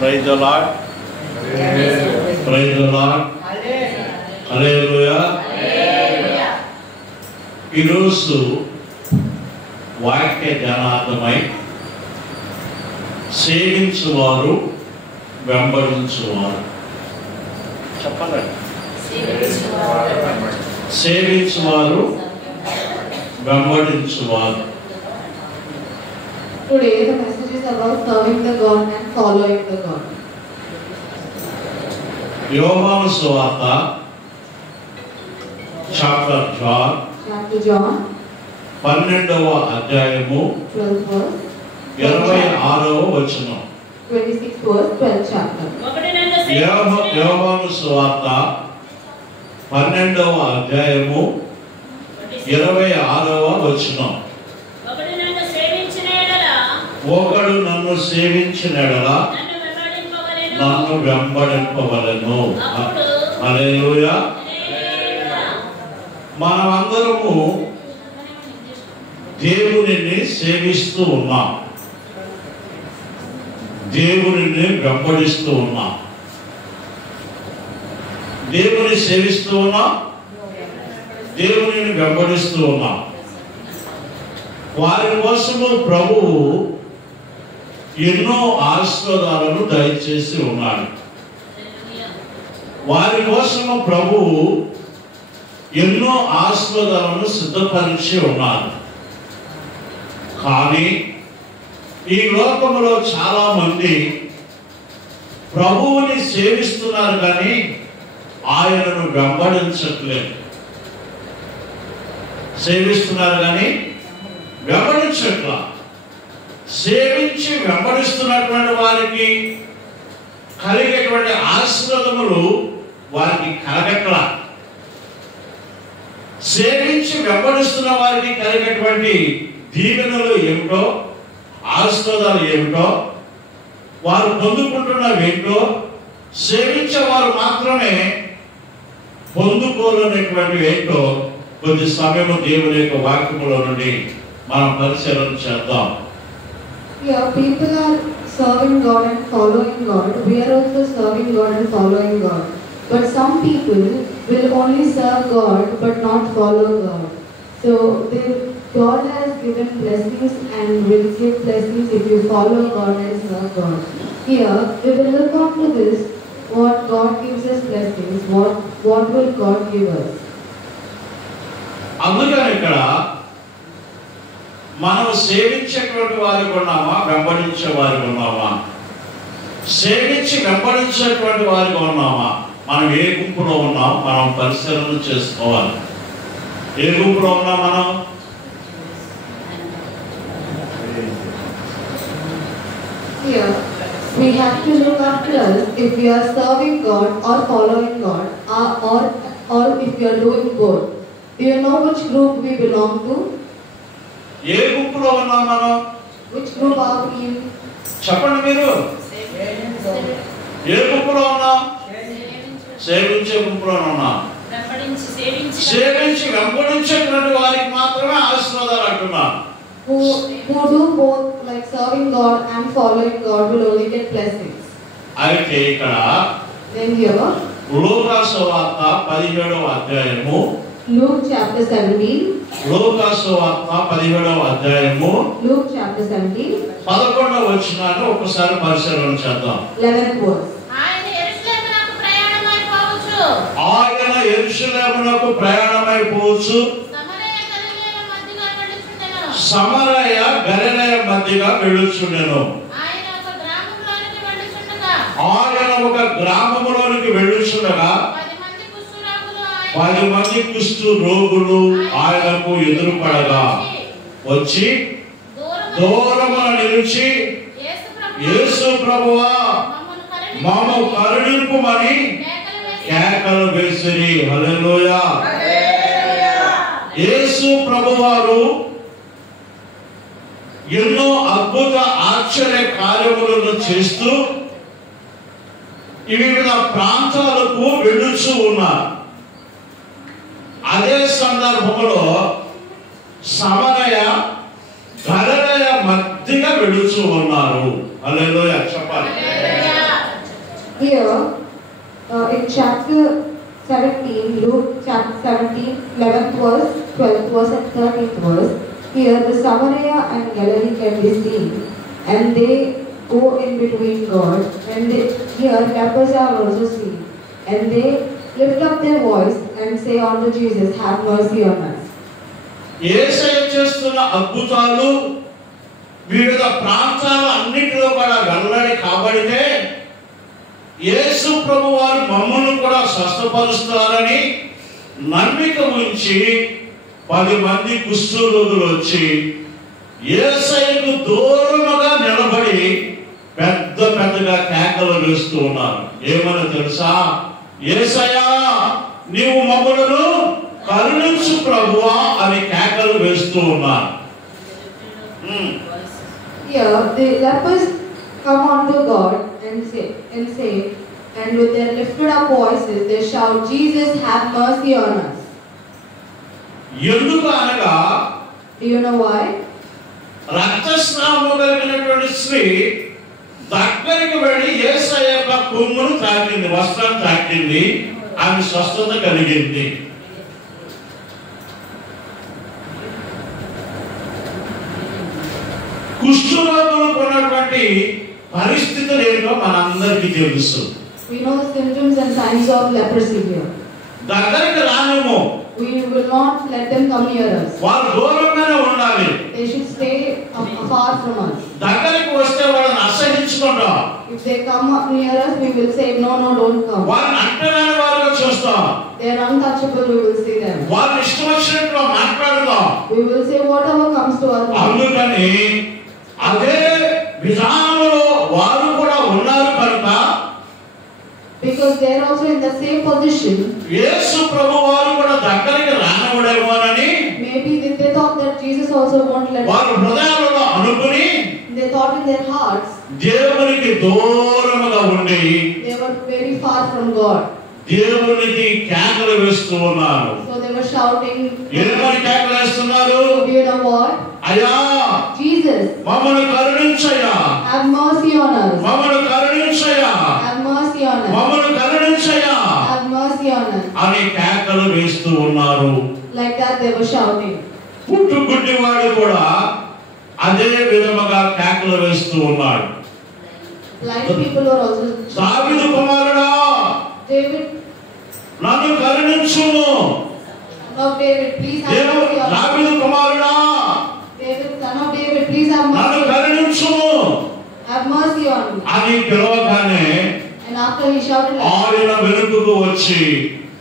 Praise the Lord, praise the Lord, hallelujah. ఈరోజు వాక్య జ్ఞానార్థమై సేవించువారు వెంబడించువారు. చెప్పండి. సేవించువారు వెంబడించువారు. Today the message is about serving the God and following the God. యోహాను సువార్త chapter John 12వ అధ్యాయము 26వ వచనం. 26th verse, 12th chapter. యోహాను సువార్త 12వ అధ్యాయము 26వ వచనం. ఒకడు నన్ను సేవించిన యెడల నన్ను వెంబడింపవలెను. హల్లెలూయా. మనమందరము దేవునిని సేవిస్తూ ఉన్నాం, దేవునిని వెంబడిస్తూ ఉన్నాం. దేవుని సేవిస్తూ ఉన్నాం, దేవునిని వెంబడిస్తూ ఉన్నాం. వారి కోసము ప్రభువు ఎన్నో ఆశీర్వాదాలను దయచేసి ఉన్నాడు. వారి కోసము ప్రభువు ఎన్నో ఆశీర్వాదాలను సిద్ధపరిచి ఉన్నారు. కానీ ఈ లోకంలో చాలా మంది ప్రభువుని సేవిస్తున్నారు కానీ ఆయనను వెంబడించట్లేదు. సేవిస్తున్నారు కానీ వెంబడించట్లా. సేవించి వెంబడిస్తున్నటువంటి వారికి కలిగేటువంటి ఆశీర్వాదములు వారికి కలగట్లా. సేవించి వెంబడిస్తున్న వారికి కలిగేటువంటి దీవెనలు ఏమిటో, ఆశీర్వాదాలు ఏమిటో, వారు పొందుకుంటున్నవి ఏంటో సేవించేవారు మాత్రమే పొందుకోలేనటువంటివి ఏంటో కొద్ది సమయం దేవుని యొక్క వాక్యములో నుండి మనం పరిశీలన చేద్దాం. Yeah, people are serving God and following God. We are also serving God and following God. But some people will only serve God but not follow God. So God has given blessings and will give blessings if you follow God and serve God. Here we will look on to this, what God gives us blessings, what will God give us. అందుకని ఇక్కడ మనం సేవించేటువంటి వారికి ఉన్నామా, వెంబడించే వారికి ఉన్నామా? సేవించి వెంబడించేటువంటి వారికి ఉన్నామా? మనం ఏ గుంపులో ఉన్నాం మనం పరిశీలన చేసుకోవాలి. ఏ గుంపులో ఉన్నాం మనం? Here we have to look after us if we are serving God or following God, or if we are doing both. Do you know which group we belong to? ఏ గుంపులో ఉన్నాం మనం? Which group are we in? చెప్పండి మీరు. ఏ గుంపులో ఉన్నాం? సేవించే గుంపులో ఉన్నాం. సేవించి వెంబడించేటువంటి వారికి మాత్రమే ఆశీర్వాదాలు అంటున్నాం. Who do both, like serving God and following God, will only get blessings. అయితే ఇక్కడ Then here లూకా సువార్త 17వ అధ్యాయము, Luke chapter 17. లూకా సువార్త 17వ అధ్యాయము Luke chapter 17. 11వ వచనాన్ని ఒకసారి పరిశీలన చేద్దాం. 11th verse. ఆయన యెరూషలేమునకు ప్రయాణమైపోవచ్చు. సమరయ గలిలయ మధ్యగా వెళ్ళుచుండెను. ఆయన ఒక గ్రామములోనికి వెళ్ళుచుండగా 10 మంది కుష్టు రోగులు ఆయనకు ఎదురుపడగా వచ్చి దూరమున నిలిచి, యేసు ప్రభువా మమ్ము కరుణింపుమని కేకలు వేసిరి. హల్లెలూయా. యేసు ప్రభువారు ఎన్నో అద్భుత ఆశ్చర్య కార్యములను చేస్తూ వివిధ ప్రాంతాలకు వెళ్ళుచూ ఉన్నారు. అదే సందర్భంలో సమరయ గలిలయ మధ్యగా వెళుచు ఉన్నారు. హల్లెలూయా చెప్పాలి. Here, in chapter 17, Luke chapter 17, 11th verse, 12th verse and 13th verse, here the Samaria and Galilee can be seen, and they go in between God, and they, here lepers are also seen, and they lift up their voice and say unto Jesus, have mercy on us. యేసయ్య చేస్తున్న అద్భుతాలు వివిధ ప్రాంతాల అన్నిటిలో కూడా వెల్లడి కాబడితే యేసు ప్రభు వారు మమ్మల్ని కూడా స్వస్థపరుస్తారని నమ్మిక ఉంచి 10 మంది కుష్ఠరోగులు వచ్చి యేసయ్యకు దూరముగా నిలబడి పెద్దగా కేకలు వేస్తూ ఉన్నారు. ఏమని తెలుసా? యేసయ్యా నీవు మమ్మలను కరుణించు ప్రభువా అని కేకలు వేస్తూ ఉన్నారు. Here the lepers come unto God and say, and with their lifted up voices they shout, Jesus, have mercy on us. ఎందుకు అనగా, Do you know why? రక్తస్రావము కలిగినటువంటి స్త్రీ దగ్గరికి వెళ్ళి యేసయ్య యొక్క కొమ్మును తాకింది, వస్త్రం తాకింది, ఆమె స్వస్థత కలిగింది. కుష్ఠరోగులకు ఉన్నటువంటి పరిస్థితులు ఏంటో మనందరికీ తెలుసు. We know the symptoms and signs of leprosy here. దగ్గరికి రానేమో, We will not let them come near us. వాళ్ళు దూరంగానే ఉండాలి. They should stay far from us. దగ్గరికి వస్తే వాళ్ళని అసహించుకుంటాం. If they come up near us, we will say, no, don't come. వాళ్ళని అంటరాని వారుగా చూస్తాం. They are untouchable, we will see them. వాళ్ళు ఇష్టం వచ్చినట్టుగా మాట్లాడతాం. We will say whatever comes to us. అందుకని అదే విధానంలో వారు కూడా ఉన్నారు కనుక, because they are also in the same position, యేసు ప్రభు వారు కూడా దగ్గరికి రానవడేమోనని maybe they thought that Jesus also won't let వారు హృదయాలలో అనుకుని, they thought in their hearts, దేవునికి దూరముగా ఉండి they were very far from God. దేవునికి కేకలు వేస్తూ ఉన్నారు. So they were shouting, ఏమని కేకలు వేస్తున్నారు? do you know what? అయ్యా Jesus, మమ్మల్ని కరుణించయ్యా, have mercy on us. మమ్మల్ని కరుణించయ్యా, Have mercy on us. మమ్మల్ని కరుణించయ్యా Have mercy on us. అని కేకలు వేస్తూ ఉన్నారు. Like that they were shouting. పుట్టుగుడ్డివాడు కూడా అదే విధముగా కేకలు వేస్తూ ఉన్నాడు. Blind people were also దావీదు కుమారుడా, David, నన్ను కరుణించుము. son of David, please have mercy on us. దావీదు కుమారుడా, David, son of David, please have నన్ను mercy. కరుణించుము Have mercy on me. అని పిలవగానే And after he shouted, like, ఆయన వెనుకకు వచ్చి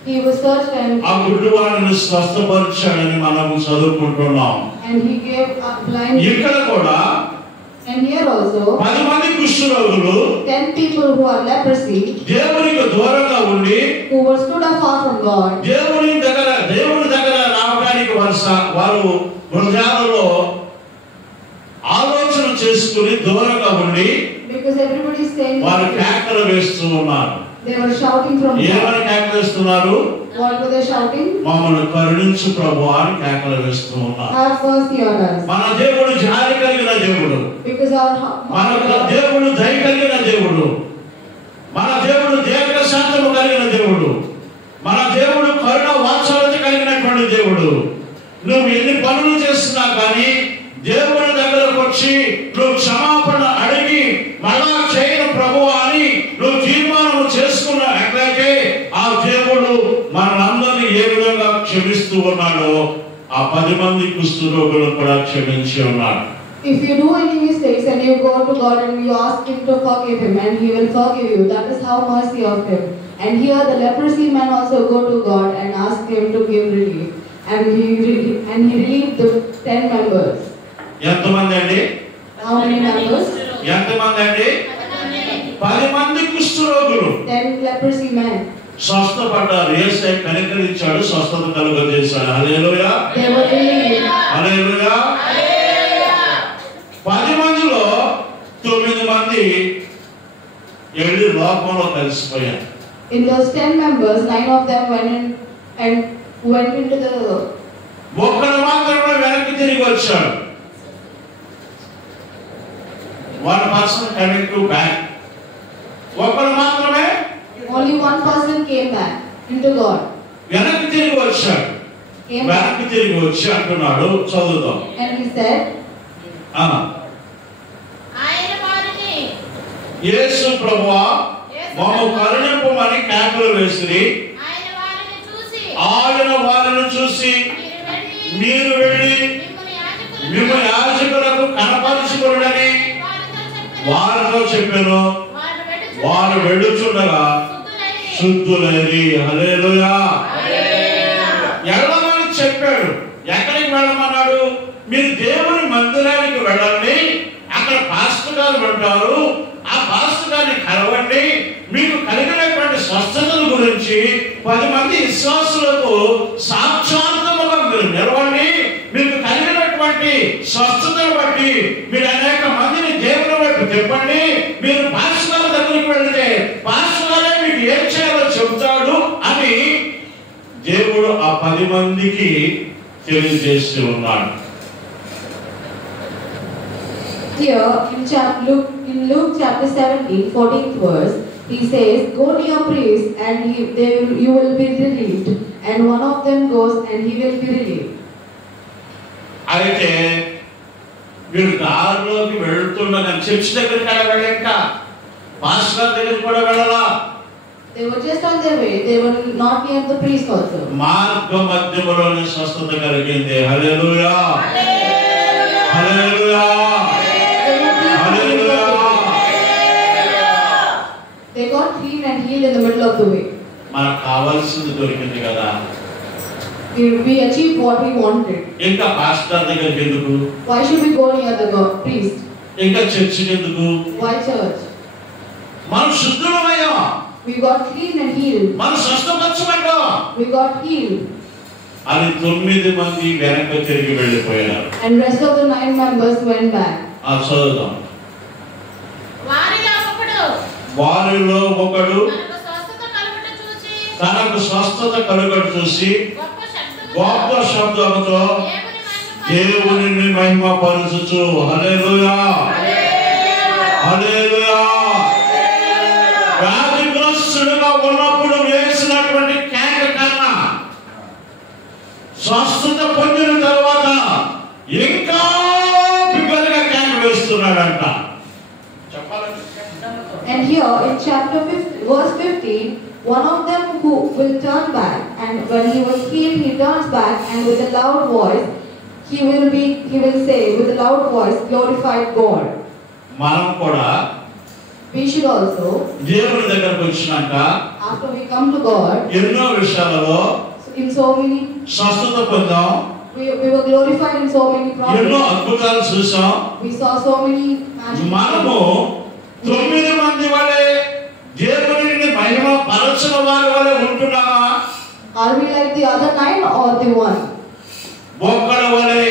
he was searched ఆ గుడ్డివాడిని స్వస్థపరిచాడని మనం చదువుకుంటున్నాం. and he gave a blind. ఇక్కడ కూడా And here also, 10 మంది కుష్ఠరోగులు 10 people who are leprosy, దేవునికి దూరంగా ఉండి who were stood afar from God, దేవుని దగ్గర రావడానికి వారు హృదయాలలో ఆలోచన చేసుకుని దూరంగా ఉండి because everybody is saying, వారు కేకలు వేస్తూ ఉన్నారు. they were shouting from ఏమని God. కేకలు వేస్తున్నారు? What were they shouting? మమ్మల్ని కరుణించు ప్రభువా అని కేకలు వేస్తూ ఉన్నారు. Have mercy on us. మన దేవుడు జాలి కలిగిన దేవుడు, Because మన దేవుడు దయ కలిగిన దేవుడు, మన దేవుడు దీర్ఘశాంతము కలిగిన దేవుడు, మన దేవుడు కరుణ వాత్సల్యత కలిగినటువంటి దేవుడు. నువ్వు ఎన్ని పనులు చేస్తున్నా కానీ దేవుని దగ్గరకు వచ్చి నువ్వు క్షమాపణ అడిగి మళ్ళా చేయను ప్రభువా అని నువ్వు తీర్మానం చేసుకున్న ఎట్లయితే ఆ దేవుడు మనందరినీ ఏ విధంగా క్షమిస్తూ ఉన్నాడో ఆ 10 మంది కుష్ఠరోగులను కూడా క్షమించి ఉన్నాడు. if you do any mistakes and you go to God and you ask Him to forgive him, and He will forgive you, that is how mercy of Him. And here the leprosy man also go to God and ask Him to give relief, and he relieved the 10 members. ఎంతమంది అండి? How many members? ఎంతమంది అండి? 10 మంది కుష్ఠరోగులు 10 leprosy men. స్వస్థపడ్డారు. యేసయ్య కనికరించాడు, స్వస్థత కలుగజేశాడు. హల్లెలూయా, They were relieved. హల్లెలూయా. 10 మందిలో 9 మంది ఎల్లి లోకంలో కలిసిపోయారు. In those 10 members, 9 of them went into the. ఒక్కడు మాత్రమే వెనక్కి తిరిగి వచ్చాడు. one person coming to back. ఒకడు మాత్రమే Only one person came back into God. వెనక్కి తిరిగి వచ్చాడు. వెనక్కి తిరిగి వచ్చి అంటున్నాడు, చదువుదాం. And he said, ఆయన వారిని యేసు ప్రభువా మమ్ము కరుణింపమని కేకలు వేసిరి. ఆయన వారిని చూసి మీరు వెళ్ళి మిమ్ము యాజకులకు కనపరచుకొనుడని వారితో చెప్పాను. వారు వెళ్ళుచుండగా శుద్ధులైరి. హల్లెలూయా. వెళ్ళమని చెప్పాడు. ఎక్కడికి వెళ్ళమన్నాడు? మీరు దేవుని మందిరానికి వెళ్ళండి, అక్కడ పాస్టర్ గారు ఉంటారు, ఆ పాస్టర్ గారిని కలవండి, మీకు కలిగినటువంటి స్వస్థతల గురించి 10 మంది విశ్వాసులకు సాక్షాత్తుగా మీరు నిలవండి, మీకు కలిగినటువంటి స్వస్థతను బట్టి మీరు అనేక మందిని దేవుని వైపు చెప్పండి, మీరు పాస్టర్ గారి దగ్గరికి వెళ్తే పాస్టర్ గారే మీకు ఏం చేయాలో చెబుతాడు అని దేవుడు ఆ 10 మందికి తెలియజేసి ఉన్నాడు. Here in Luke chapter 17, 14th verse, he says, "Go to your priest, and you will be relieved, and one of them goes, and he will be relieved." అయితే వీడు దారిలోకి వెళ్తుండగా చర్చ్ దగ్గరికి వెళ్ళలేక పాస్టర్ దగ్గరికి కూడా వెళ్ళాలా. They were just on their way. They were not near the priest also. మార్గ మధ్యములోనే స్వస్థత కలిగింది. హల్లెలూయా. హల్లెలూయా. They got clean and healed in the middle of the way. మనకు కావాల్సింది దొరికింది కదా. We achieved what we wanted. ఇంకా పాస్టర్ దగ్గరికి ఎందుకు? Why should we go near the priest? ఇంకా చర్చికి ఎందుకు? Why church? మనం శుద్ధులమయ్యాం. We got clean and healed. మనం స్వస్థపరచబడ్డాం. We got healed. అని 9 మంది వెనక్కి తిరిగి వెళ్ళిపోయారు. And rest of the 9 members went back. ఆ చదువుదాం. వారిలో ఒకడు తనకు స్వస్థత కలుగుట చూసి గొప్ప శబ్దముతో దేవునిని మహిమపరచుచు హల్లెలూయా. హల్లెలూయా. వ్యాధిగ్రస్తుడుగా ఉన్నప్పుడు వేసినటువంటి కేక కన్నా స్వస్థత పొందిన తర్వాత ఇంకా బిగ్గరగా కేక వేస్తున్నాడంట. And here in chapter 5, verse 15, one of them who will turn back, and when he was healed, he turns back, and with a loud voice, he will say with a loud voice, glorified God. మనం కూడా We should also, దేవుని దగ్గరకు వచ్చినాక after we come to God, ఎన్నో విషయాలలో in so many, స్వస్థత పొందాం, we were glorified in so many ఎన్నో problems. అద్భుతాలు చూసాం. We saw so many magic. మనము 9 మంది వలె దేవునిని మహిమ పరచిన వారి వలె ఉంటున్నామా? Are we like the other 9 or the one? ఒక్కడి వలె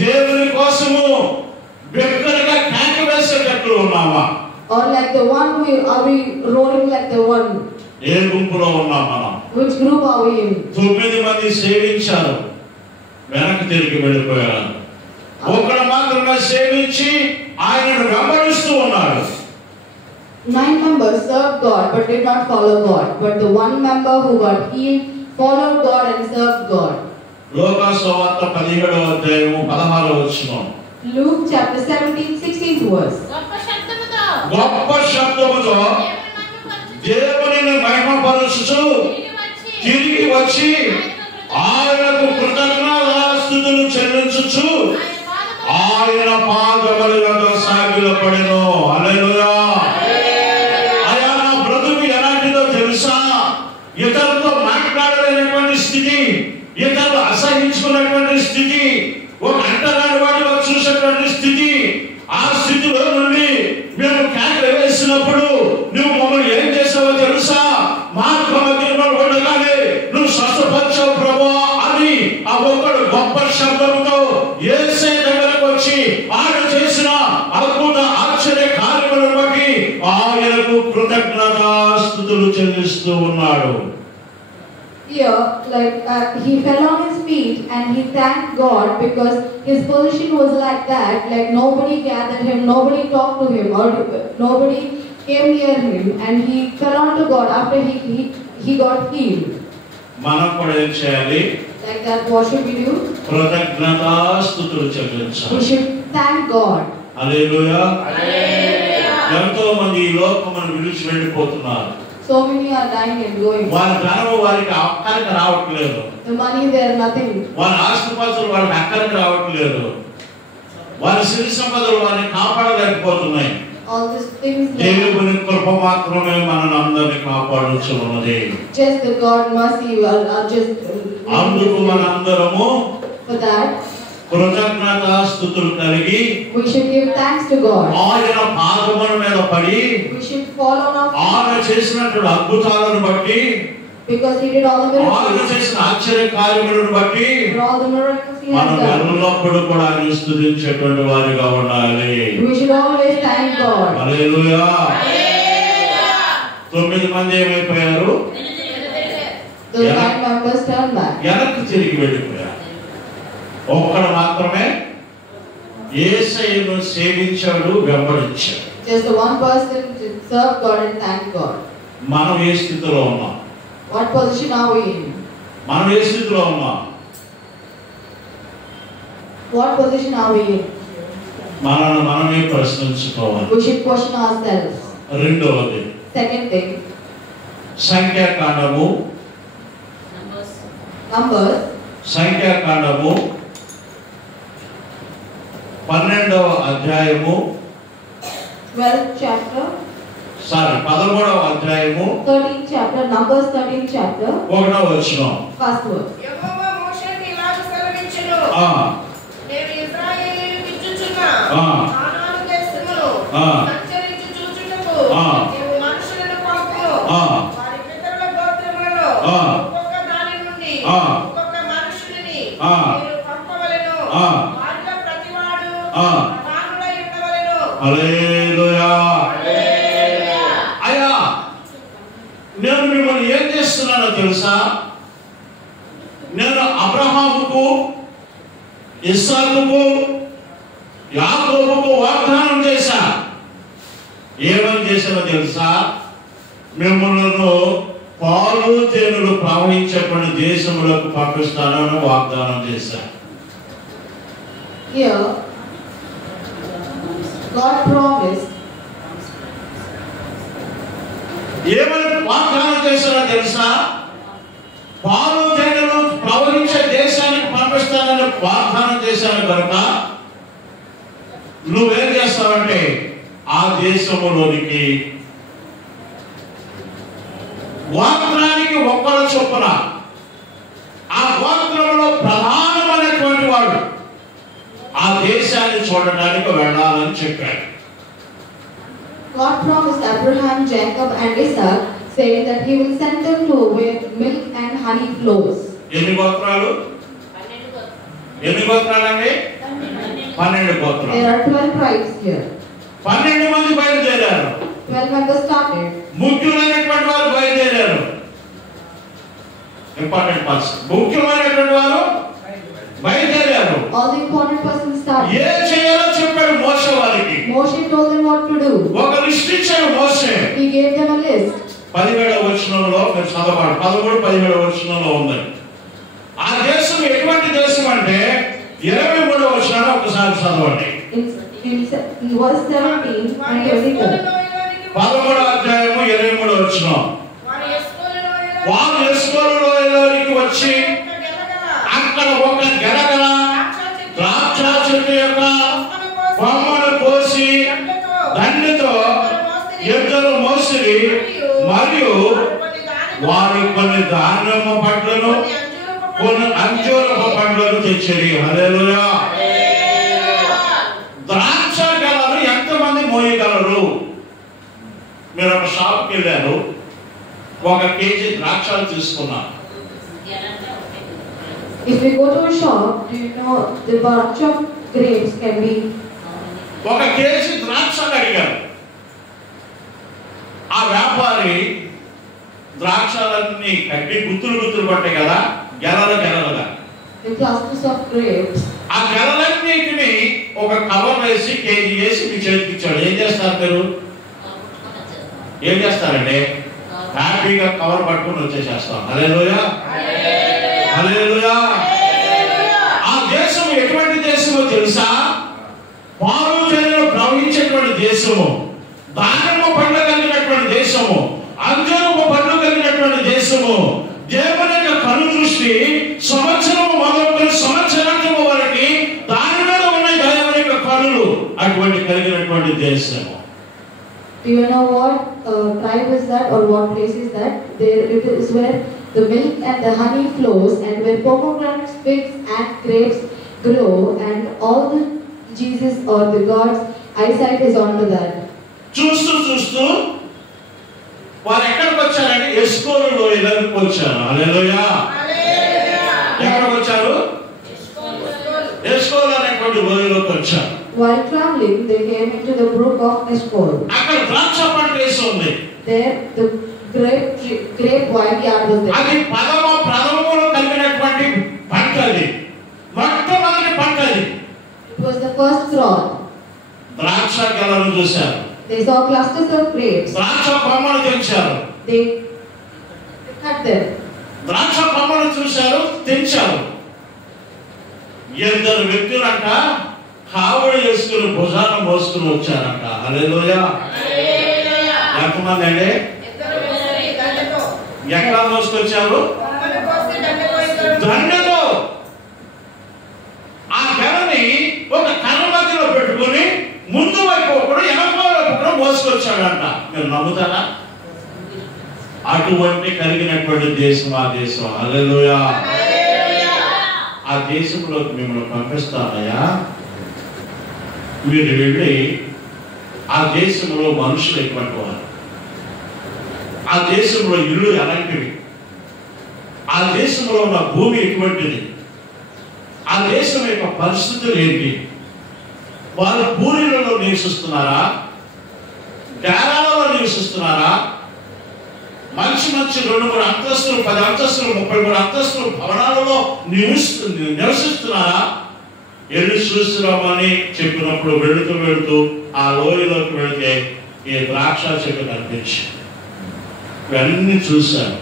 దేవుని కోసము బిగ్గరగా కేక వేసేటట్లు ఉన్నామా? Or like the one, are we roaring like the one? ఏ గుంపులో ఉన్నాం మనం? Which group are we in? 9 మంది సేవించారు, వెనక్కి తిరిగి వెళ్ళిపోయారు. ఒక్కడు మాత్రమే సేవించి ఆయనను వెంబడిస్తూ ఉన్నాడు. 9 members served God but did not follow God. But the one member who got healed followed God and served God. లోకా సువార్త 17వ అధ్యాయము 16వ వచనం. Luke chapter 17, 16th verse. గొప్ప శబ్దముతో దేవునిని మహిమపరచుచు తిరిగి వచ్చి ఆయనకు కృతజ్ఞతాస్తుతులు చెల్లించుచు ఆయన పాదముల యొద్ద సాగిలపడెను. హల్లెలూయా. అయ్యా, నా బ్రతుకు ఎలాంటిదో తెలుసా? ఇతరులతో మాట్లాడలేనటువంటి స్థితి, ఇతరులు అసహించుకున్నటువంటి స్థితి, ఒక అంటరాని వాడిగా చూసేటువంటి స్థితి. ఆ స్థితిలో నుండి మేము కేకలు వేసినప్పుడు నువ్వు మమ్మల్ని ఏం చేసావో తెలుసా? మార్గ మధ్యలో ఉండగానే నువ్వు స్వస్థపరిచావు ప్రభువా అని ఆ ఒక్కడు గొప్ప శబ్దంతో యేసే దగ్గరకు వచ్చి ఆయన చేసిన అద్భుత ఆశ్చర్య కార్యములను బట్టి ఆయనకు కృతజ్ఞతాస్తుతులు చెల్లిస్తూ ఉన్నాడు. Here, he fell on his feet and he thanked God because his position was like that. Like nobody gathered him, nobody talked to him, or nobody came near him, and he fell on to God after he got healed. మనం కూడా ఏం చేయాలి? Like that, what should we do? కృతజ్ఞతాస్తుతులు చెల్లించాలి. We should thank God. హల్లెలూయా. ఎంతో మంది ఈ లోకమును విడిచి వెళ్ళిపోతున్నారు. So many are dying and going. వారి ధనము వారికి అక్కడికి రావట్లేదు. The money there, nothing. వారి ఆస్తిపాస్తులు వారికి అక్కడికి రావట్లేదు. వారి సిరి సంపదలు వారిని కాపాడలేకపోతున్నాయి. All these things. దేవుని కృప మాత్రమే మనల్ని కాపాడుచున్నది. Just the God mercy are just. అందుకు మనందరము For that. కృతజ్ఞతాస్తుతులు కలిగి We should give thanks to God. ఆయన పాదముల మీద పడి We should fall on our feet. ఆయన చేసినటువంటి అద్భుతాలను బట్టి Because he did all the ఆయన miracles. చేసిన ఆశ్చర్య కార్యములను బట్టి For all the miracles he మనం has done. ఎల్లప్పుడూ కూడా ఆయన స్తుతించేటువంటి వారిగా ఉండాలి. We should always thank God. హల్లెలూయా. 9 మంది ఏమైపోయారు? The 9 members turned back. వెనక్కి తిరిగి వెళ్ళిపోయారు. ఒక్కడు మాత్రమే యేసయ్యను సేవించాడు, వెంబడించాడు. Just the one person to serve God and thank God. మనం ఏ స్థితిలో ఉన్నాం? What position are we in? మనం ఏ స్థితిలో ఉన్నాం? What position are we in? మనల్ని మనమే ప్రశ్నించుకోవాలి. We should question ourselves. రెండవది Second thing, సంఖ్యాకాండము Numbers 12వ అధ్యాయము 12th chapter, 13వ అధ్యాయము 13th chapter, Numbers 13th chapter, 1వ వచనం. first word. యెహోవా మోషేకి ఇలాగ సెలవిచ్చెను. నేను ఇశ్రాయేలీయులకు ఇచ్చుచున్న కానాను దేశమును సంచరించి చూచుటకు నీవు మనుషులను పంపుము. వారి పితరుల గోత్రములలో ఒక్కొక్క దాని నుండి ఒక్కొక్క మనుషుని మీరు పంపవలెను. వారిలో ప్రతివాడు ప్రధానుడై ఉండవలెను. హల్లెలూయా. అయ్యా, నేను మిమ్మల్ని ఏం చేస్తున్నానో తెలుసా? నేను అబ్రహాముకు, ఇస్సాకుకు, యాకోబుకు వాగ్దానం చేశా. ఏమని చేశానో తెలుసా? మిమ్మల్ని పాలు తేనెలు ప్రవహించేటువంటి దేశములకు పంపిస్తానని వాగ్దానం చేశా. Here, God promised. ఏమని వాగ్దానం చేశానో తెలుసా? పాలు తేనెలు ప్రవహించే దేశానికి పంపిస్తానని వాగ్దానం చేశాను కనుక నువ్వేం చేస్తావంటే ఆ దేశంలోనికి వాగ్దానానికి ఒక్కల చొప్పున ఆ గోత్రంలో ప్రధానమైనటువంటి వాడు ఆ దేశాన్ని చూడడానికి వెళ్ళాలని చెప్పాడు. God promised Abraham, Jacob and Isaac, saying that he will send them to where milk and honey flows. ఎన్ని గోత్రాలు? 12 గోత్రాలండి? 12 గోత్రాలు. There are 12 tribes here. 12 మంది బయలుదేరారు. 12 members started. ముఖ్యమైనటువంటి వారు బయలుదేరారు. Important person. ముఖ్యమైనటువంటి వారు బయలుదేరారు. All the important persons started. ఏం చేయాలో చెప్పాడు మోషే వారికి. Moshe told them what to do. ఒక లిస్ట్ ఇచ్చాడు మోషే. He gave them a list. 17వ వచనంలో మీరు చదవాలి. 13-17వ వచనంలో ఉంది. ఆ దేశం ఎటువంటి దేశం అంటే 23వ వచనాన్ని ఒకసారి చదవండి. In verse 17 and 22. 13వ అధ్యాయము 23వ వచనం. వారు ఎస్కోలు లోయలోనికి వచ్చి అక్కడ ఒక గెలగల ద్రాక్ష చెట్టు యొక్క కొమ్మను కోసి దండతో ఎద్దులు మోసిరి మరియు వారి కొన్ని ధాన్యము పండ్లను కొన్ని అంజూరపు పండ్లను తెచ్చిరి. హల్లెలూయా. ద్రాక్ష గెలలు ఎంతమంది మోయగలరు? మీరు ఒక షాప్కి వెళ్ళారు, 1 కేజీ ద్రాక్షలు తీసుకున్నారు. If we go to a shop, do you know the bunch of grapes can be 1 KG ద్రాక్షలు అడిగారు. ఆ వ్యాపారి ద్రాక్షలన్నీ కట్టి గుత్తులు పట్టాయి కదా, గెలలుగా. The clusters of grapes. ఆ గెలలన్నిటిని ఒక కవర్ వేసి కేజీ వేసి మీ చేతికి ఇచ్చాడు. ఏం చేస్తారు మీరు? ఏం చేస్తారండి? హ్యాపీగా కవర్ పట్టుకుని వచ్చేసేస్తాం. హల్లెలూయా, హల్లెలూయా. ఆ దేశం ఎటువంటి దేశమో తెలుసా? పాలు తేనెలు ప్రవహించేటువంటి దేశము, దానిమ్మ పండ్లు కలిగినటువంటి దేశము, అంజూరపు పండ్లు కలిగినటువంటి దేశము. దేవుని యొక్క కను దృష్టి సంవత్సరం మొదలుకొని సంవత్సరాంతము వరకు దాని మీద ఉన్నాయి దేవుని యొక్క కనులు. అటువంటి కలిగినటువంటి దేశము. Do you know what tribe is that, or what place is that? There it is where the milk and the honey flows, and where pomegranates, figs, and grapes grow, and all the Jesus or the God's eyesight is onto that. చూస్తూ వారు ఎక్కడికి వచ్చారంటే ఎస్కోలు లోయలోకి వచ్చారు. హల్లెలూయా, ఎక్కడికి వచ్చారు? ఎస్కోలు అనేటువంటి లోయలోకి వచ్చారు. While traveling, they came into the brook of Eshcol. అక్కడ ద్రాక్ష పంట వేసి ఉంది. There, the grape vineyard was there. అది ప్రథమములో కలిగినటువంటి పంట. అది మొట్టమొదటి పంట. అది It was the first crop. ద్రాక్ష గెలను చూశారు. They saw clusters of grapes. ద్రాక్ష కొమ్మలు తెంచారు. They cut them. ద్రాక్ష కొమ్మలు చూశారు, తెంచారు. ఇద్దరు వ్యక్తులంట కావడి వేసుకుని భుజాన మోసుకుని వచ్చారంట. హల్లెలూయా. ఎంతమంది అండి? ఎక్కడ మోసుకొచ్చారు? దండలో. ఆ గెలని ఒక కర్ర మధ్యలో పెట్టుకుని ముందు వైపు ఒకడు వెనక వైపు ఒకడు మోసుకొచ్చాడంట. మీరు నమ్ముతారా? అటువంటి కలిగినటువంటి దేశం ఆ దేశం. హల్లెలూయా. ఆ దేశంలోకి మిమ్మల్ని పంపిస్తానయ్యా. మీరు వెళ్ళి ఆ దేశంలో మనుషులు ఎటువంటి వారు, ఆ దేశంలో ఇల్లు ఎలాంటివి, ఆ దేశంలో ఉన్న భూమి ఎటువంటిది, ఆ దేశం యొక్క పరిస్థితులు ఏంటి, వారు పూరిలలో నివసిస్తున్నారా, డేరాలలో నివసిస్తున్నారా, మంచి 2-3 అంతస్తులు, 10 అంతస్తులు, 33 అంతస్తులు భవనాలలో నివసిస్తున్నారా? ఎల్లు చూస్తున్నామని చెప్పినప్పుడు వెళుతూ ఆ లోయలోకి వెళితే ఈ ద్రాక్ష చెట్టు కనిపించి ఇవన్నీ చూశాను.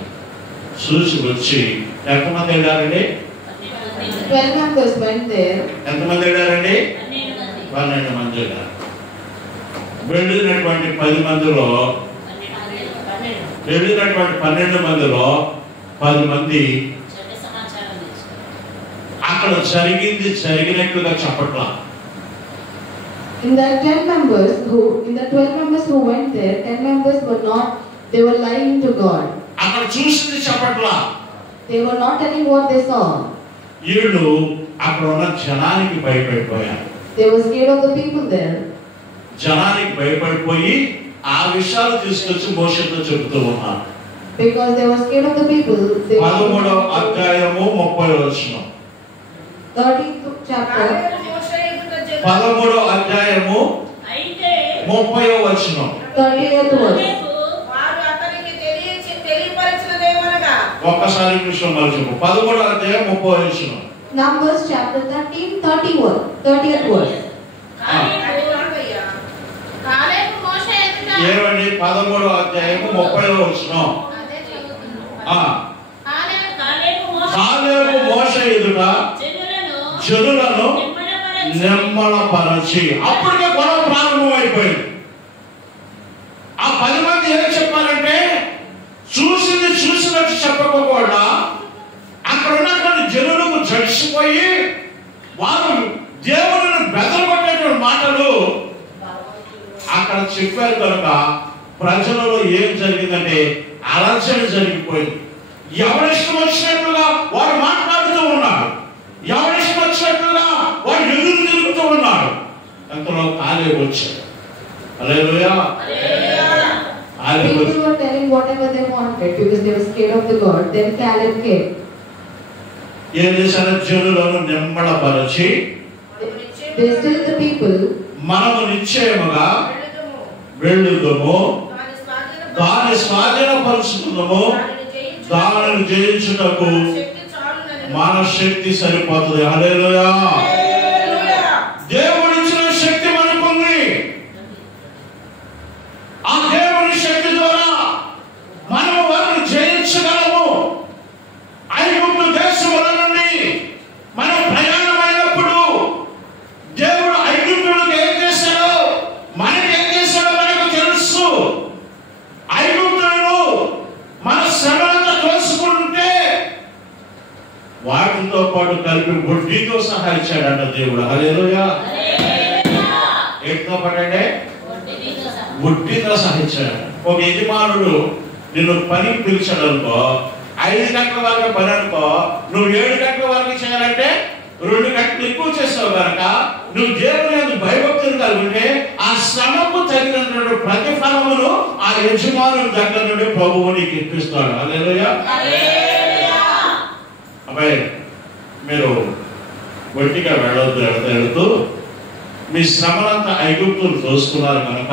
చూసి వచ్చి ఎంతమంది వెళ్ళారండి? 12 members went there. ఎంతమంది వెళ్ళారండి? 12 మంది వెళ్ళారు. వెళ్ళినటువంటి 10 మందిలో 12 మందిలో 10 మంది అక్కడ జరిగినట్లుగా చెప్పట్లా. In the 12 members who went there, 10 members were not. They were lying to God. అక్కడ చూసింది చెప్పట్లా. They were not telling what they saw. వీళ్ళు అక్కడ ఉన్న జనానికి భయపడిపోయారు. They were scared of the people there. జనానికి భయపడిపోయి ఆ విషయాలు తీసుకొచ్చి మోషేతో చెబుతూ ఉన్నారు. Because they were scared of the people. 13వ అధ్యాయము 30వ వచనం. 13th chapter. 13వ అధ్యాయము 30వ వచనం. 30th verse. ఒక్కసారి విషయం మళ్ళీ చెప్పు. 13వ అధ్యాయం 30వ వచనం. Numbers chapter 13, 31, 30th verse. ఏమండి? 13వ అధ్యాయము 30వ వచనం. కాలేబు మోషే ఎదుట జనులను నిమ్మళపరచి, అప్పటికే గొడవ ప్రారంభమైపోయింది. ఆ 10 మంది ఏం చెప్పారంటే చూసినట్టు చెప్పకపోకుండా అక్కడ ఉన్నటువంటి జనులకు జడిసిపోయి వారు దేవుడిని బెదరగొట్టేటువంటి మాటలు అక్కడ చెప్పారు కనుక ప్రజలలో ఏం జరిగిందంటే అలర్జడి జరిగిపోయింది. ఎవరిష్టం వచ్చినట్లుగా వారు మాట్లాడుతూ ఉన్నారు, ఎవరిష్టం వచ్చినట్లుగా వారు ఎదురు తిరుగుతూ ఉన్నారు. అంతలో కాలేబు వచ్చాడు. హల్లెలూయా. People were telling whatever they wanted because they were scared of the God. Then Caleb came. ఏం చేశారు? జనులను నిమ్మళపరచి, They still the people. మనము నిశ్చయముగా వెళ్ళుదుము, దాన్ని స్వాధీనపరుచుకుందాము, దానిని జయించుటకు మన శక్తి సరిపోతుంది. హల్లెలూయా. దేవుడు ఇచ్చిన శక్తి మనకుంది. ఆ దేవుని శక్తి ద్వారా మనం వారిని జయించగలము. ఐగుప్తు దేశముల నుండి మనం ప్రయాణమైనప్పుడు దేవుడు ఐగుప్తులకు ఏం చేశాడో, మనకి ఏం చేశాడో మనకు తెలుసు. ఐగుప్తులను మన శ్రమలంతా తోసుకుంటే వాటితో పాటు కలిపి వడ్డీతో సహా ఇచ్చాడంట దేవుడు. హల్లెలూయా. ఏంటితో పాటంటే వడ్డీతో సహా ఇచ్చాడు. ఒక యజమానుడు నిన్ను పనికి పిలిచాడనుకో, 5 గంటల వరకు పని అనుకో, నువ్వు 7 గంటల వరకు చేయాలంటే 2 గంటలు ఎక్కువ చేస్తావు కనుక నువ్వు దేవుని భయభక్తులు కలిగితే ఆ శ్రమకు తగినటువంటి ప్రతిఫలమును ఆ యజమానుడి దగ్గర నుండి ప్రభువు నీకు ఇప్పిస్తాడు. హల్లెలూయా. అబ్బాయి, మీరు ఒట్టిగా వెళ్ళొద్దు. వెళుతూ మీ శ్రమలంతా ఐగుప్తులు దోసుకున్నారు కనుక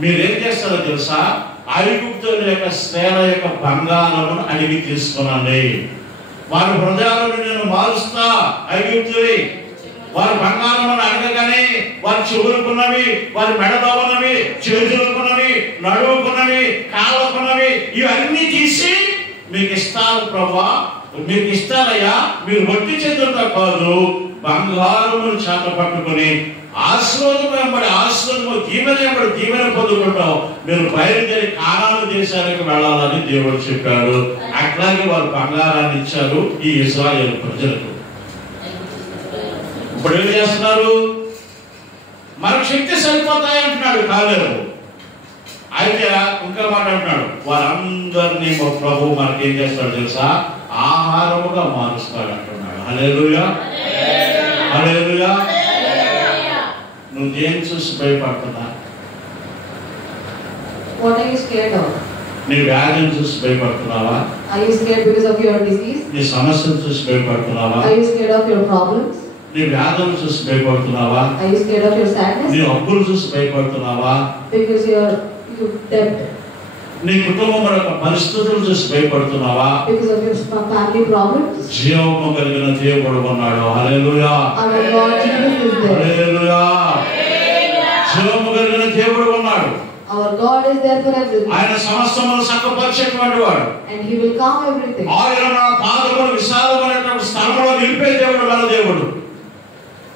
మీరేం చేస్తారో తెలుసా? ఐగుప్తుల యొక్క స్త్రీల యొక్క బంగారమును అడిగి తీసుకునండి. వారి హృదయాలను నేను మారుస్తా. ఐగుప్తుని వారి బంగారమును అడగగానే వారి చెవులుకున్నవి, వారి మెడలో ఉన్నవి, చేతులుకున్నవి, నడువుకున్నవి, కాళ్ళకున్నవి ఇవన్నీ తీసి మీకు ఇస్తాను ప్రభా, మీకు ఇస్తానయ్యా. మీరు వట్టి చేతులతో కాదు, బంగారమును చేత పట్టుకుని ఆశీర్వాదము దీవెన పొందుకుంటాం. మీరు బయలుదేరి కానాను దేశానికి వెళ్ళాలని దేవుడు చెప్పాడు. అట్లాగే వారు బంగారాన్ని ఇచ్చారు ఈ ఇశ్రాయేలు ప్రజలకు. ఇప్పుడు ఏం చేస్తున్నారు? మనకు శక్తి సరిపోతాయి అంటున్నాడు కాలేరు. అయితే ఇంకా మాట అంటున్నాడు, వారందరినీ ప్రభు మనకి ఏం చేస్తాడు తెలుసా? ఆహారముగా మారుస్తాడు అంటున్నాడు. హల్లెలూయా. హల్లెలూయా. నువ్వు దేని చూసి భయపడుతున్నా? What are you scared of? నీ వ్యాధిని చూసి భయపడుతున్నావా? Are you scared because of your disease? నీ సమస్యను చూసి భయపడుతున్నావా? Are you scared of your problems? నీ వ్యాధులను చూసి భయపడుతున్నావా? Are you scared of your sadness? నీ అప్పులు చూసి భయపడుతున్నావా? Because you debt. నీ కుటుంబం యొక్క పరిస్థితులను చూసి భయపడుతున్నావా? Because of your family problems. జీవము కలిగిన దేవుడు ఉన్నాడు. హల్లెలూయా. Our God Jesus is there. హల్లెలూయా. జీవము కలిగిన దేవుడు ఉన్నాడు. Our God is there for everything. ఆయన సమస్తమును చక్కపరిచేటువంటి వాడు. And He will calm everything. ఆయన నా పాదములు విశాలమైనటువంటి స్థలంలో నిలిపే దేవుడు మన దేవుడు.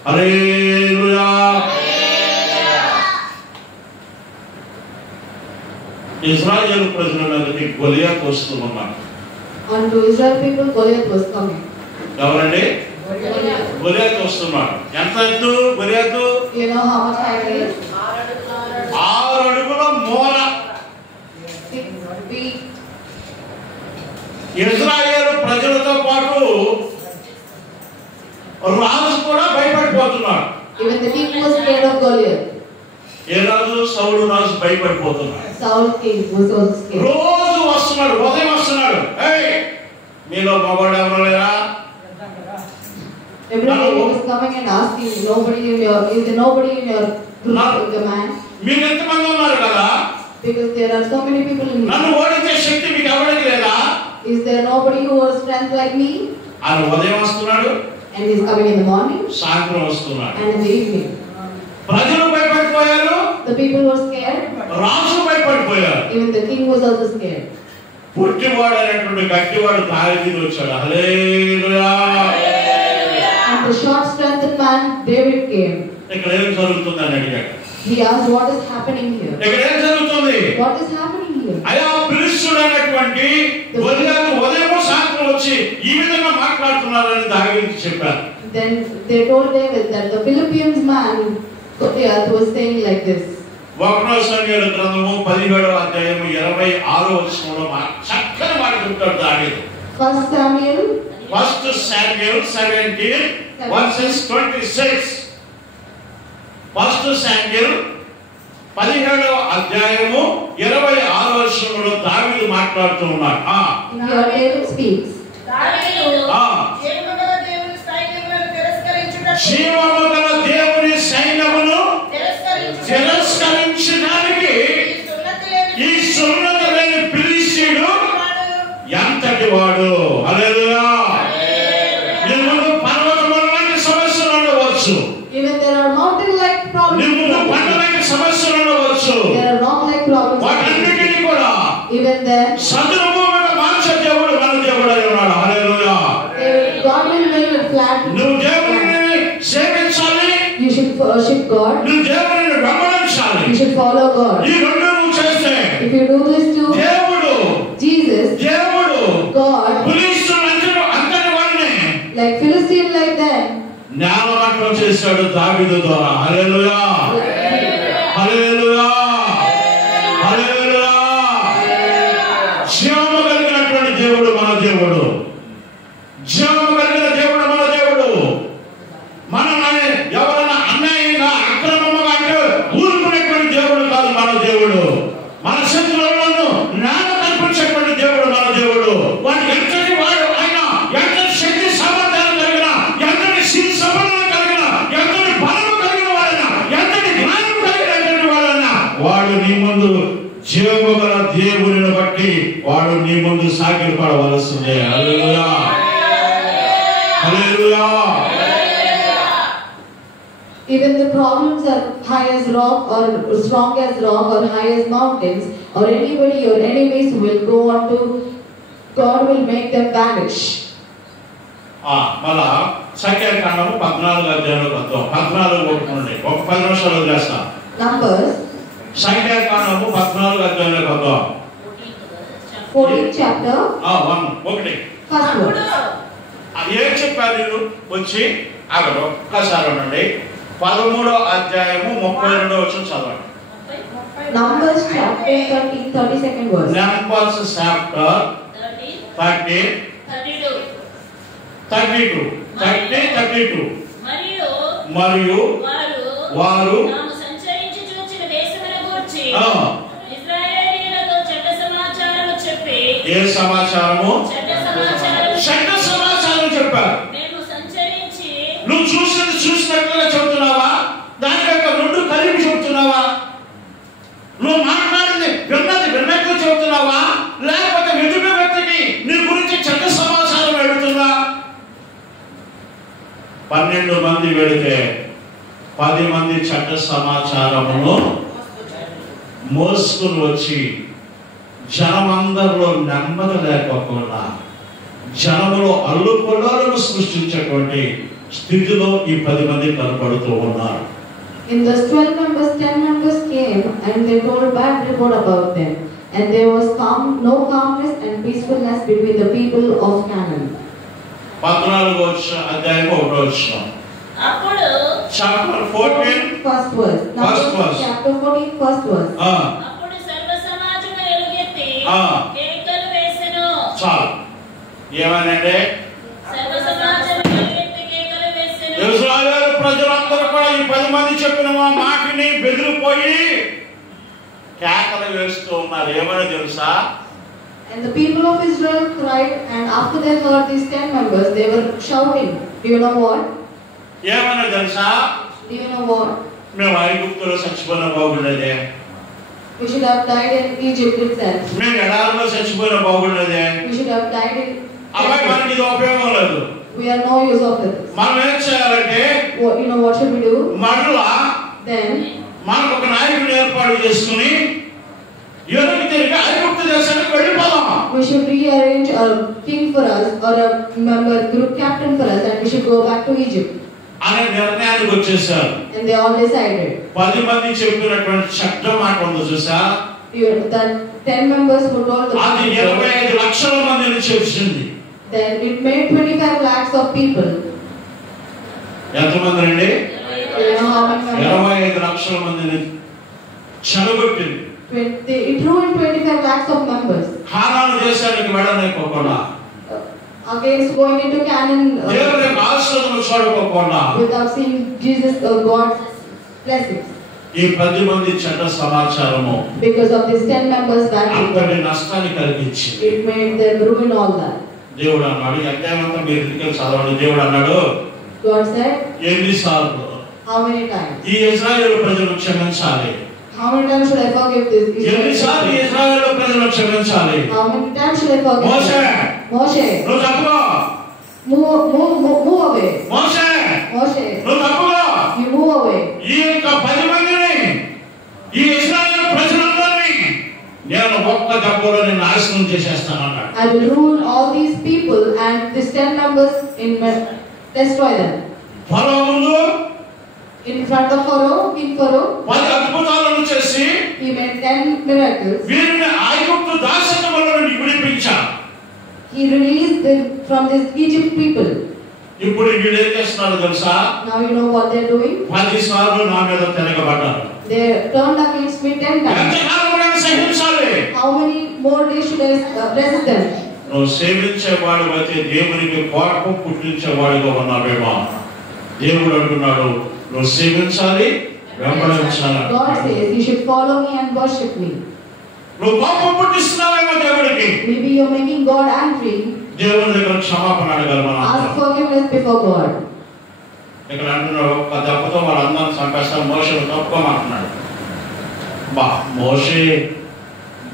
హల్లెలూయా. ఇశ్రాయేలు ప్రజల మీదకి గొలియాతు వస్తూ ఉన్నాడు. Unto Israel people Goliath was coming. ఎవరండి? గొలియాతు వస్తున్నాడు. ఎంత ఎత్తు గొలియాతు? You know how much height he is? 6 అడుగుల మూర. 6 feet. ఇశ్రాయేలు ప్రజలతో పాటు రాజు కూడా భయపడిపోతున్నాడు. Even the king was scared of Goliath. A Raju? Saul Raju భయపడిపోతున్నాడు. Saul king was also scared. రోజు వస్తున్నాడు, ఉదయం వస్తున్నాడు. ఏయ్, మీలో మగవాడు ఎవరు లేరా? Every day he was coming and asking, is there nobody in your group, the man? మీరు ఎంతమంది ఉన్నారు కదా? Because there are so many people in నన్ను here. ఓడించే శక్తి మీకు ఎవరికి లేదా? Is there nobody who has strength like me? ఆయన ఉదయం వస్తున్నాడు, And he is coming in the morning సాయంత్రం వస్తున్నాడు. and in the evening. ప్రజలు భయపడిపోయారు, The people were scared. Raju భయపడిపోయారు. Even the king was also scared. పుట్టివాడు అనేటువంటి గట్టివాడు దావీదు వచ్చాడు. హల్లెలూయా. And the short strengthened man David came. ఇక్కడ ఏం జరుగుతుందని అడిగాడు. He asked, what is happening here? ఇక్కడ ఏం జరుగుతుంది? What is happening here? అయా ఫిలిష్తీయుడు అనేటువంటి గొలియాతు ఉదయం సాయంత్రం వచ్చి ఈ విధంగా మాట్లాడుతున్నారని దావీదుకు చెప్పారు. Then they told David that the Philippians man Goliath was saying like this. 1 సమూయేలు గ్రంథము 17వ అధ్యాయము 26వ వచనంలో చక్కని మాట చెప్తాడు దావీదు. 1 Samuel 17 verses 26. 1 Samuel 17వ అధ్యాయము 26వ వచనంలో దావీదు మాట్లాడుతూ ఉన్నాడు. Here David speaks. జీవము గల దేవుని సైన్యమును తిరస్కరించడానికి ఈ సున్నతి then సదునుభూమిగా మార్చే దేవుడు మన దేవుడు అయి ఉన్నాడు. హల్లెలూయా. God will make it flat. నువ్వు దేవుడిని సేవించాలి. You should worship God. నువ్వు దేవుడిని వెంబడించాలి. You should follow God. ఈ రెండు నువ్వు చేస్తే If you do this too, దేవుడు Jesus, దేవుడు God, ఫిలిష్తీయులందరూ అంతటి వారిని like Philistine like them, జ్ఞానవంతం చేశాడు దావీదు ద్వారా. హల్లెలూయా. హల్లెలూయా. హల్లెలూయా. జీవము కలిగినటువంటి దేవుడు మన దేవుడు. జీవము కలిగిన దేవుడు మన దేవుడు. మనల్ని ఎవరైనా అన్యాయంగా అక్రమంగా అంటే ఊరుకునేటువంటి దేవుడు కాదు మన దేవుడు. మన శత్రువులను జ్ఞానం కల్పించేటువంటి దేవుడు మన దేవుడు. వాడు ఎంతటి వాడు ఆయన, ఎంతటి శక్తి సామర్థ్యాలు కలిగిన, ఎంతటి శిల్ సభలను కలిగిన, ఎంతటి బలము కలిగిన వాడైనా, ఎంతటి జ్ఞానం కలిగినటువంటి వాడైనా వాడు నీ ముందు జీవము గల దేవుని బట్టి వాడు నీ ముందు సాగిలి పడవలసిందే. హల్లెలూయా. హల్లెలూయా. even the problems are high as rock or strong as rock or high as mountains, or anybody, your enemies will go on to, God will make them vanish. మళ్ళా సంఖ్యాకాండము 14 అధ్యాయంలో వద్దాం. 14 ఒకటి ఒక 10 నిమిషాలు వదిలేస్తాం. Numbers సంఖ్యాకాండము 14 అధ్యాయంలో వద్దాం. 14th chapter, ఒకటి first verse. ఏం చెప్పారు వీళ్ళు? వచ్చి అక్కడ ఒక్కసారి ఉండండి. 13వ అధ్యాయము 32వ వచనం చదవండి. Numbers chapter 13, 32nd verse. Numbers chapter 13, 32. మరియు వారు సంచరించి చూచిన దేశమును గూర్చి ఇశ్రాయేలీయులతో చెడ్డ సమాచారము చెప్పి, ఏ సమాచారము? చెడ్డ సమాచారము చెప్పారు. మేము సంచరించి, నువ్వు చూసినట్లుగా చెబుతున్నావా? దాని యొక్క రెండు కలిపి చెబుతున్నావా? నువ్వు మాట్లాడింది విన్నట్లు చెబుతున్నావా? లేకపోతే ఎదుటి వ్యక్తికి నీ గురించి చెడ్డ సమాచారం వెళుతుందా? 12 మంది వెళితే 10 మంది చెడ్డ సమాచారమును మోసుకుని వచ్చి జనమందరిలో నెమ్మది లేకపోకుండా జనములో అల్లుకొల్లాలను సృష్టించేటువంటి స్థితిలో ఈ 10 మంది కనపడుతూ ఉన్నారు. In those 12 members, 10 members came and they told bad report about them, and there was no calmness and peacefulness between the people of Canaan. 14వ అధ్యాయం 1వ వచనం. అప్పుడు chapter 14 first verse. First verse. Chapter 14 first verse. అప్పుడు సర్వ సమాజము ఎలుగెత్తి కేకలు వేసెను. చాలు. ఏమనంటే సర్వ సమాజము ఎలుగెత్తి కేకలు వేసెను. ఇశ్రాయేలు ప్రజలందరూ కూడా ఈ 10 మంది చెప్పిన మాటని బెదిరిపోయి కేకలు వేస్తూ ఉన్నారు. ఏమని తెలుసా? And the people of Israel cried, and after they heard these 10 members, they were shouting. Do you know what? ఏమని తెలుసా? Do you know what? మేము ఐగుప్తులో చచ్చిపోయిన బాగుండేదే. We should have died in Egypt itself. మేము ఎడారిలో చచ్చిపోయిన బాగుండేదే. We should have died in. అబ్బాయి మనకి ఇది ఉపయోగం లేదు. We are no use of it. మనం ఏం చేయాలంటే You know what should we do? మరలా Then మనకు ఒక నాయకుడిని ఏర్పాటు చేసుకుని ఎరుకు తిరిగి ఐగుప్తు దేశానికి వెళ్ళిపోదాం. we should rearrange a king for us or a member group captain for us, and we should go back to Egypt. అనే నిర్ణయానికి వచ్చేసారు. And they all decided. 10 మంది చెప్పినటువంటి చెడ్డ మాట ఉంది చూసా? The 10 members who told the అది 25 లక్షల మందిని చేర్చింది. Then it made 25 lakhs of people. ఎంతమంది అండి? You know how many members? 25 లక్షల మందిని చెడగొట్టింది. It ruined 25 lakhs of members. Canaan దేశానికి వెళ్ళనివ్వకుండా, Against going into Canaan దేవుని యొక్క ఆశీర్వాదం చూడకపోకుండా, without seeing Jesus or God's blessings. ఈ 10 మంది చెడ్డ సమాచారము Because of these 10 members bad అంతటి report, నష్టాన్ని కలిగించింది. it made them ruin all that. దేవుడు అన్నాడు, ఈ అధ్యాయమంతా మీరు ఇంటికి చదవండి. దేవుడు అన్నాడు, God said, ఎన్నిసార్లు how many times? ఈ ఇశ్రాయేలు ప్రజలను క్షమించాలి? How many times should I forgive this? ఎన్నిసార్లు ఈ ఇశ్రాయేలు ప్రజలను క్షమించాలి? How many times should I forgive? Moshe, Moshe, నువ్వు తప్పుకో. move away. మోషే, Moshe, నువ్వు తప్పుకో. you move away. ఈ యొక్క 10 మందిని, ఈ ఇశ్రాయేలు ప్రజలందరినీ నేను ఒక్క దెబ్బలో నిన్ను నాశనం చేసేస్తాను అన్నాడు. I will rule all these people and these 10 members in destroy them. ఫరో ముందు In front of Pharaoh, King Pharaoh, 10 అద్భుతాలను చేసి he made 10 miracles. వీరిని ఐగుప్తు దాసత్వంలో నుండి విడిపించాడు. He released them from these Egypt people. ఇప్పుడు వీళ్ళు ఏం చేస్తున్నారు తెలుసా? Now you know what they're doing? 10 సార్లు నా మీద తిరగబడ్డారు. They turned against me 10 times. ఎంతకాలం నేను సహించాలి? How many more days should I resist them? నువ్వు సేవించేవాడు అయితే దేవునికి కోపం పుట్టించేవాడుగా ఉన్నావేమో. దేవుడు అంటున్నాడు నువ్వు సేవించాలి, వెంబడించాలి. God says you should follow me and worship me. నువ్వు కోపం పుట్టిస్తున్నావేమో దేవుడికి. Maybe you're making God angry. దేవుని దగ్గర క్షమాపణ అడగాలి మనం. Ask forgiveness before God. ఇక్కడ అంటున్నాడు ఒక్క దెబ్బతో వాళ్ళందరూ చంపేస్తారు, మోషేను తప్పుకోమంటున్నాడు. బా మోషే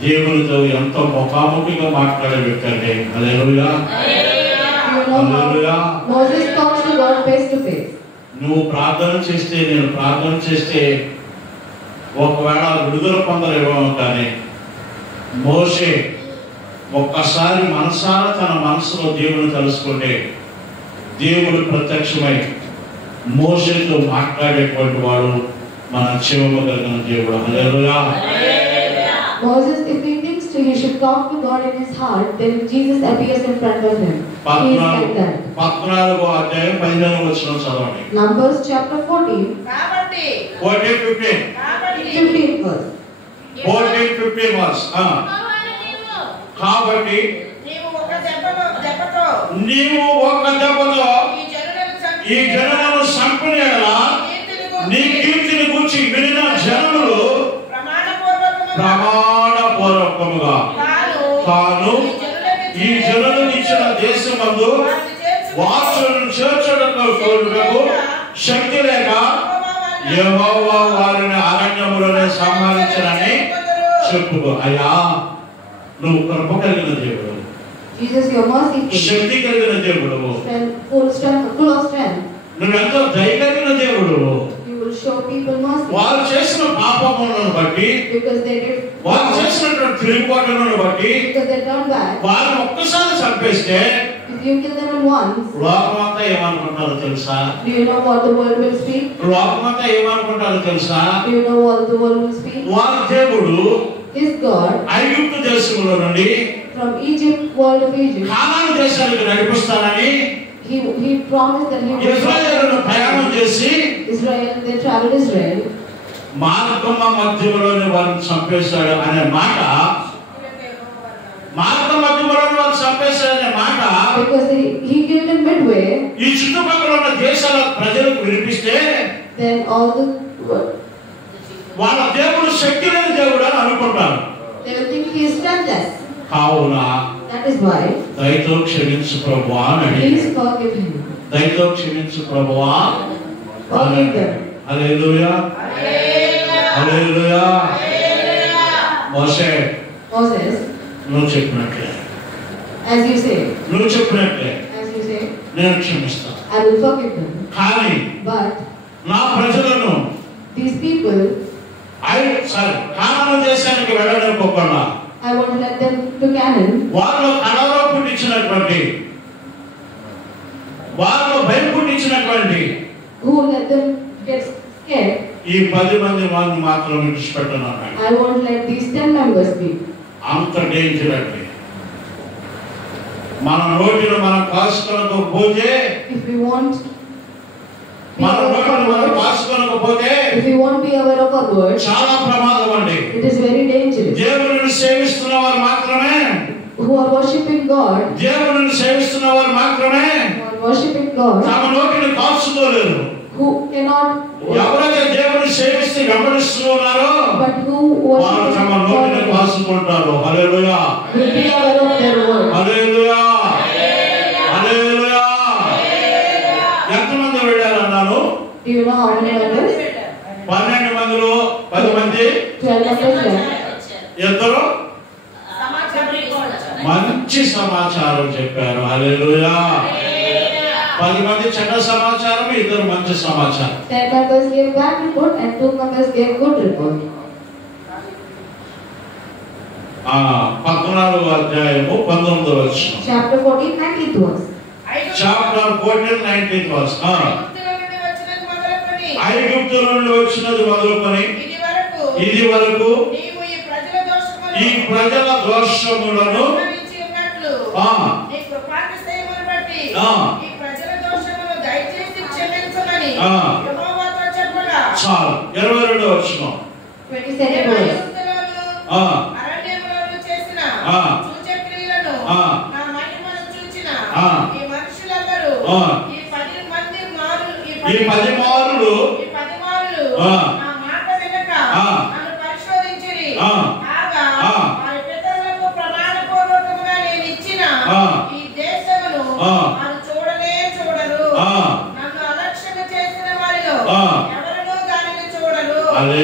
దేవునితో ఎంతో ముఖాముఖిగా మాట్లాడే వ్యక్తి అంటే. హల్లెలూయా. You know hallelujah. how Moses talks to God face to face. నువ్వు ప్రార్థన చేస్తే, నేను ప్రార్థన చేస్తే ఒకవేళ విడుదల పొందలేమో, కానీ మోషే ఒక్కసారి మనసారా తన మనసులో దేవుని తెలుసుకుంటే దేవుడు ప్రత్యక్షమై మోషేతో మాట్లాడేటువంటి వాడు మన జీవము కలిగిన దేవుడు. హల్లెలూయా. Moses, if he thinks he should talk to God in his heart, then Jesus appears in front of him. He is like that. 14వ అధ్యాయం 15వ వచనం చదవండి. Numbers chapter 14, కాబట్టి 14:15. 15th verse. 14:15 verse. కాబట్టి నీవు ఒక దెబ్బతో నీవు ఒక్క దెబ్బతో ఈ జనులను చంపిన యెడల నీ కీర్తిని గూర్చి వినిన జనులు ప్రమాణపూర్వకముగా తాను ఈ జనులకు ఇచ్చిన దేశమందు వాసులను చేర్చడానికి శక్తి లేక యెహోవా వారిని అరణ్యములోనే సంహరించనని చెప్పుకో. అయ్యా నువ్వు కృప కలిగిన దేవుడు, Jesus, your merciful, శక్తి కలిగిన దేవుడు, full of strength. నువ్వెంతో దయ కలిగిన దేవుడు. You will show people mercy వారు చేసిన పాపములను బట్టి, because they did వారు చేసినటువంటి తిరుగుబాటులను బట్టి because they turned back. వారు ఒక్కసారి చంపేస్తే If you kill them at once, లోకమంతా ఏమనుకుంటారో తెలుసా? do you know what the world will speak? లోకమంతా ఏమనుకుంటారో తెలుసా? Do you know what the world will speak? వారి దేవుడు His God ఐగుప్తు దేశంలో నుండి from Egypt, world of Egypt, Canaan దేశానికి నడిపిస్తానని he promised that he would ఇశ్రాయేలును ప్రయాణం చేసి Israel, they traveled Israel. మార్గమ మధ్యలోని వారిని చంపేశాడు అనే మాట, మార్గ మధ్యలోని వారిని చంపేశాడు అనే మాట Because he killed in midway, ఈ చుట్టుపక్కల ఉన్న దేశాల ప్రజలకు వినిపిస్తే then all the వాళ్ళ దేవుడు శక్తి లేని దేవుడు అని అనుకుంటారు. they will think he is strengthless. కావున That is why దయతో క్షమించు ప్రభువా అని అడిగాడు. please forgive him. దయతో క్షమించు ప్రభువా. Forgive them. హల్లెలూయా. హల్లెలూయా. మోషే Moses, నువ్వు చెప్పినట్లే, as you say, నువ్వు చెప్పినట్లే నేను క్షమిస్తాను. I will forgive them. కానీ But నా ప్రజలను these people, కానాను దేశానికి వెళ్ళనివ్వకుండా I want to let them to Canaan. వారిలో కళలో పుట్టించినటువంటి, వారిలో భయం పుట్టించినటువంటి Who let them get scared? ఈ 10 మంది వారిని మాత్రం విడిచిపెట్టను అన్నాడు. I won't let these 10 members be. అంత డేంజర్ అండి. మన నోటిని మనం కాసుకోకపోతే, If we won't be మన aware నోటిని of మనం our words, కాసుకోకపోతే if we won't be aware of our words, చాలా ప్రమాదం అండి. it is very dangerous. దేవుని సేవిస్తున్న వారు మాత్రమే, Who are worshipping God, దేవుని సేవిస్తున్న వారు మాత్రమే who are worshipping God, తమ నోటిని కాచుకోలేరు. who cannot, ఎవరైతే దేవుని సేవిస్తూ వెంబడిస్తూ ఉన్నారో but who వారు తమ worship నోటిని God కాచుకుంటారు. Hallelujah. will be aware of their words. హల్లెలూయా. హల్లెలూయా. ఎంతమంది వెళ్ళారన్నాను? Do you know how many members? 12 మందిలో 10 మంది 12 members left. ఇద్దరు మంచి సమాచారం చెప్పారు. హల్లెలూయా. 10 మంది చెడ్డ సమాచారం, ఇద్దరు మంచి సమాచారం. 10 members gave bad report and 2 members gave good report. 14వ అధ్యాయము 19వ వచనం. Chapter 14, 19th verse. Chapter 14 19th verse. ఐగుప్తు నుండి వచ్చినది మొదలుకొని ఇది వరకు ఈ ప్రజల దోషములను చాలు. 22వ వచనం. 22nd verse. ఈ 10 మారులు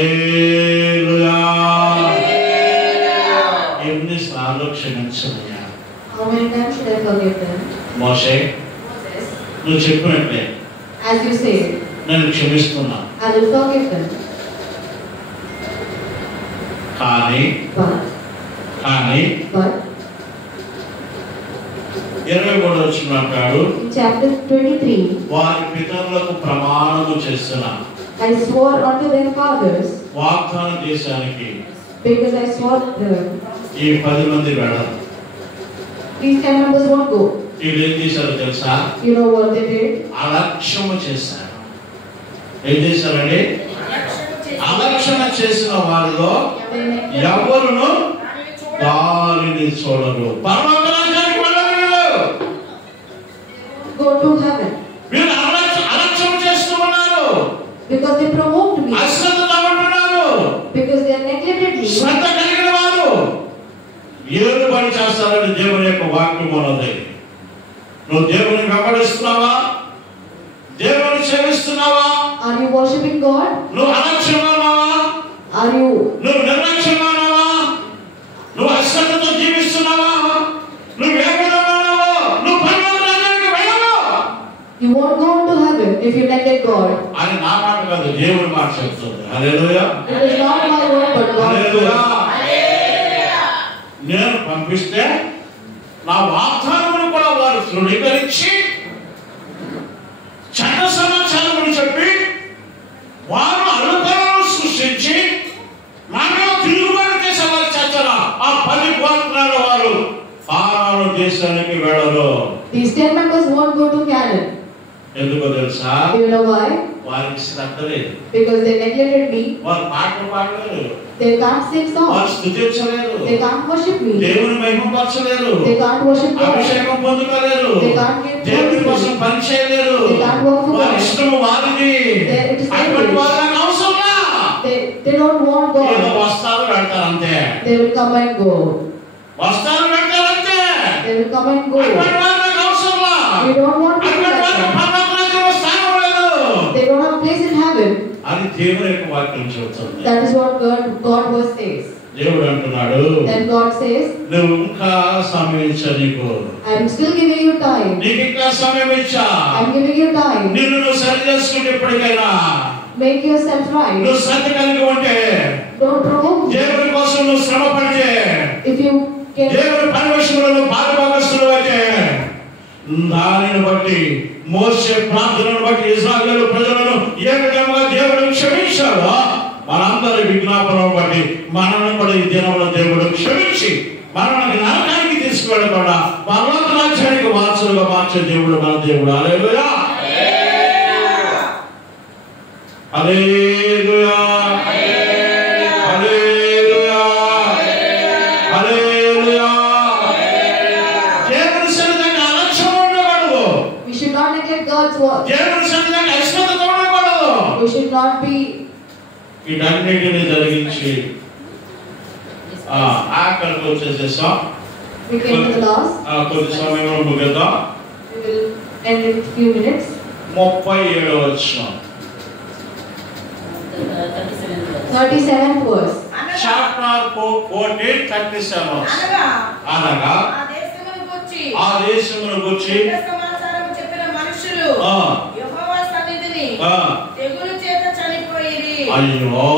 హల్లెలూయా. ఎన్ని సార్లు క్షమించమయ్యా? How many times should I forgive them? Moshe, Moses, నువ్వు చెప్పినట్లే as you say, నేను క్షమిస్తున్నా. I will forgive them. కానీ But 23వ వచనం అంటాడు, in chapter 23, వారి పితరులకు ప్రమాణము చేస్తున్నా I swore unto their fathers, వాగ్దాన దేశానికి because I swore them, ఈ 10 మంది వెళ్ళరు. these 10 members won't go. వీళ్ళు ఏం చేశారో తెలుసా? You know what they did? అలక్ష్యము చేశారు. ఏం చేశారండి? అలక్ష్యం చేసిన వారిలో ఎవరును దారిని చూడరు. పరలోక రాజ్యానికి వెళ్ళరు వీళ్ళు. Go to heaven. వీళ్ళు అలక్ష్యం చేస్తూ ఉన్నారు. Because they provoked me. అశ్రద్ధగా ఉంటున్నారు. Because they neglected me. శ్రద్ధ కలిగిన వారు ఏడు పని చేస్తారని దేవుని యొక్క వాక్యం ఉన్నది. నువ్వు దేవుని వెంబడిస్తున్నావా? దేవుని సేవిస్తున్నావా? Are you worshiping God? నువ్వు అలక్ష్యంగా ఉన్నావా? Are నువ్వు నిర్లక్ష్యంగా ఉన్నావా? నువ్వు అశ్రద్ధతో జీవిస్తున్నావా? నువ్వు ఏ విధంగా ఉన్నావో నువ్వు పరలోక రాజ్యానికి వెళ్ళవు. you won't go into heaven if you neglect God. అని నా మాట కాదు, దేవుని మాట చెప్తుంది. హల్లెలూయా. It is not my word but God's hallelujah. word. నేను పంపిస్తే నా వాగ్దానమును కూడా వారు తృణీకరించి చెడ్డ సమాచారమును చెప్పి వారు అనుకరణను సృష్టించి నాలో తిరుగుబాటు చేసే వారు చేస్తారా? ఆ 10 గోత్రాల వారు పారాను దేశానికి వెళ్ళరు. These 10 members won't go to Canaan. ఎందుకో తెలుసా? Do you know why? వారికి శ్రద్ధ లేదు. Because they neglected me. వారు పాటలు పాడలేరు. They can't sing songs. వారు స్తుతించలేరు. They can't worship me. దేవుని మహిమపరచలేరు. They can't worship God. అభిషేకం పొందుకోలేరు. They can't get దేవుని కోసం పని చేయలేరు. They can't work for వారి God. ఇష్టము వారిది. It is అటువంటి వారు నాకు అవసరం లా. They don't want ఏదో God. వస్తారు వెళ్తారు అంతే. They will come and go. వస్తారు వెళ్తారు అంతే. They will come and go. అటువంటి వారు నాకు అవసరం లా. We don't want people అటువంటి like వారికి that. పరలోక రాజ్యంలో స్థానం లేదు. They don't have place in heaven. అని దేవుని యొక్క వాక్యం చెబుతుంది. That is what God was says. దేవుడు అంటున్నాడు, Then God says, నువ్వు ఇంకా సమయం ఇచ్చా నీకు. I am still giving you time. నీకు ఇంకా సమయం ఇచ్చా. I am giving you time. నిన్ను నువ్వు సరి చేసుకుంటే ఎప్పటికైనా Make yourself right. నువ్వు శ్రద్ధ కలిగి ఉంటే, Don't provoke me. దేవుని కోసం నువ్వు శ్రమ పడితే, If you can, దేవుని పని విషయంలో నువ్వు పాలుభాగస్తులు అయితే, దానిని బట్టి మోషే ప్రార్థనను బట్టి ఇశ్రాయేలు ప్రజలను ఏ విధంగా దేవుడు క్షమించాడో మనందరి విజ్ఞాపనను బట్టి మనల్ని కూడా ఈ దినంలో దేవుడు క్షమించి మనల్ని నరకానికి తీసుకువెళ్ళకుండా పరలోక రాజ్యానికి వారసులుగా మార్చే దేవుడు మన దేవుడు. హల్లెలూయా. హల్లెలూయా. హల్లెలూయా. హల్లెలూయా. దేవుని సన్నిధికి అలక్ష్యం ఉండకూడదు. we should not neglect God's word. దేవుని సన్నిధికి అశ్రద్ధ ఉండకూడదు. We should not be. వీటన్నిటిని జరిగించి ఆఖరికి వచ్చేసేసాం. We came to the last. కొద్ది సమయంలో ముగిద్దాం. We will end in few minutes. 37వ వచనం. 37th verse. చాప్టర్ 14:37. అనగా ఆ దేశమును గూర్చి చెప్పిన మనుషులు యెహోవా సన్నిధిని తెగులు చేత చనిపోయిరి. అయ్యో,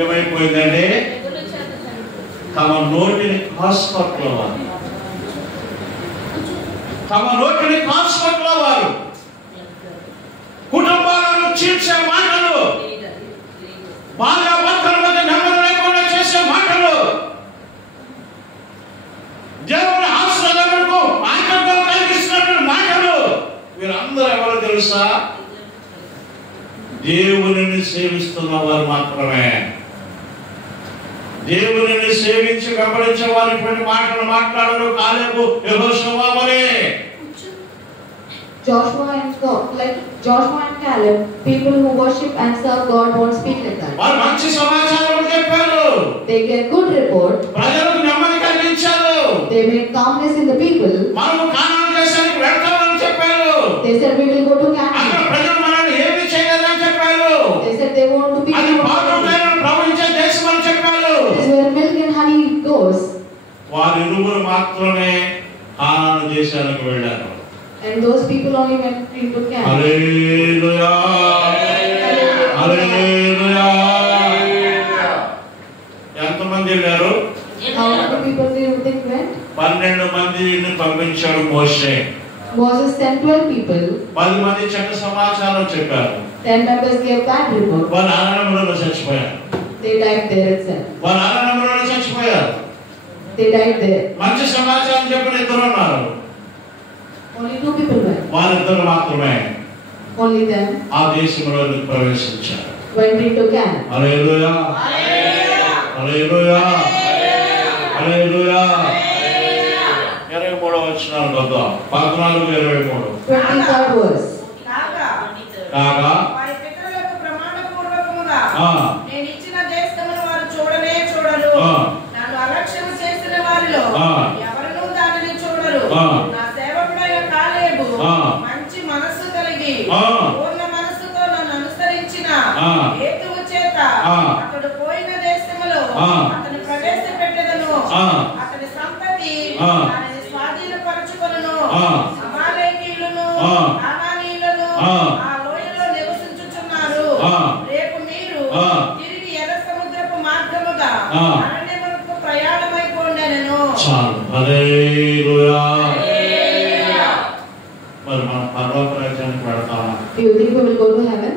ఏమైపోయిందండి? తమ నోటిని కాసుకోవాలి. తమ నోటిని కాసుకోవాలి. కుటుంబాలను చీల్చే మాటలు, భార్యాభర్తల మధ్య నెమ్మది లేకుండా చేసే మాటలు, దేవుని ఆశీర్వాదములకు ఆటంకం కలిగిస్తున్నటువంటి మాటలు, వీరందరూ ఎవరు తెలుసా? దేవునిని సేవిస్తున్న వారు మాత్రమే. దేవునిని సేవించి వెంబడించే వారు ఇటువంటి మాటలు మాట్లాడరు. కాలేబు, యెహోషువ వలె. Joshua and Caleb, people who worship and serve God won't speak like that. వారు మంచి సమాచారం చెప్పారు. They get good report. ప్రజలకు నెమ్మది కలిగించారు. They made calmness in the people. మనము కానాను దేశానికి వెళ్తామని చెప్పారు. They said we will go to అక్కడ Canaan. ప్రజలు మనల్ని ఏమీ చేయలేదని చెప్పారు. They said they want to be. అది పాలు తేనెలు ప్రవహించే దేశం అని చెప్పారు. This is where milk and honey goes. వారు ఇరువురు మాత్రమే కానాను దేశానికి వెళ్ళారు. And those people only went into Canaan. హల్లెలూయా, హల్లెలూయా. ఎంతమంది వెళ్ళారు? How many people do you think went? 12 మందిని పంపించాడు మోషే. Moses sent 12 people. 10 మంది చెడ్డ సమాచారం చెప్పారు. 10 members gave bad report. వాళ్ళు అరణ్యంలో చచ్చిపోయారు. They died there itself. వాళ్ళు అరణ్యంలో చచ్చిపోయారు. They died there. మంచి సమాచారం చెప్పిన 2 ఉన్నారు. Only 2 people went. వారిద్దరు మాత్రమే Only them ఆ దేశంలో ప్రవేశించారు. went into Canaan. హల్లెలూయా, హల్లెలూయా, హల్లెలూయా. 23వ వచనం వద్దాం. 14-23. 23rd verse. కాగా వారి పితరులకు ప్రమాణపూర్వకముగా ఆ. నేను ఇచ్చిన దేశమును వారు చూడనే చూడరు. ఆ. నన్ను అలక్ష్యం చేసిన వారిలో ఆ. ఎవరునూ దానిని చూడరు. ఆ. నా సేవకుడైన కాలేబు ఆ. మంచి మనస్సు కలిగి ఆ. పూర్ణ మనస్సుతో నన్ను అనుసరించిన ఆ. హేతువు చేత ఆ. అతడు పోయిన దేశములో ఆ. అతని ప్రవేశపెట్టెదను. ఆ. అతని సంతతి ఆ. దానిని స్వాధీనపరచుకొనును. ఆ. అమాలేకీయులను ఆ. కానానీయులను ఆ. ఆ లోయలో నివసించుచున్నారు. ఆ. రేపు మీరు ఆ. తిరిగి ఎర్ర సముద్రపు మార్గముగా ఆ. అరణ్యమునకు ప్రయాణమైపోండెను. చాలు. హల్లెలూయా. మరి మనం పరలోక రాజ్యానికి వెళ్తామా? Do you think we will go to heaven?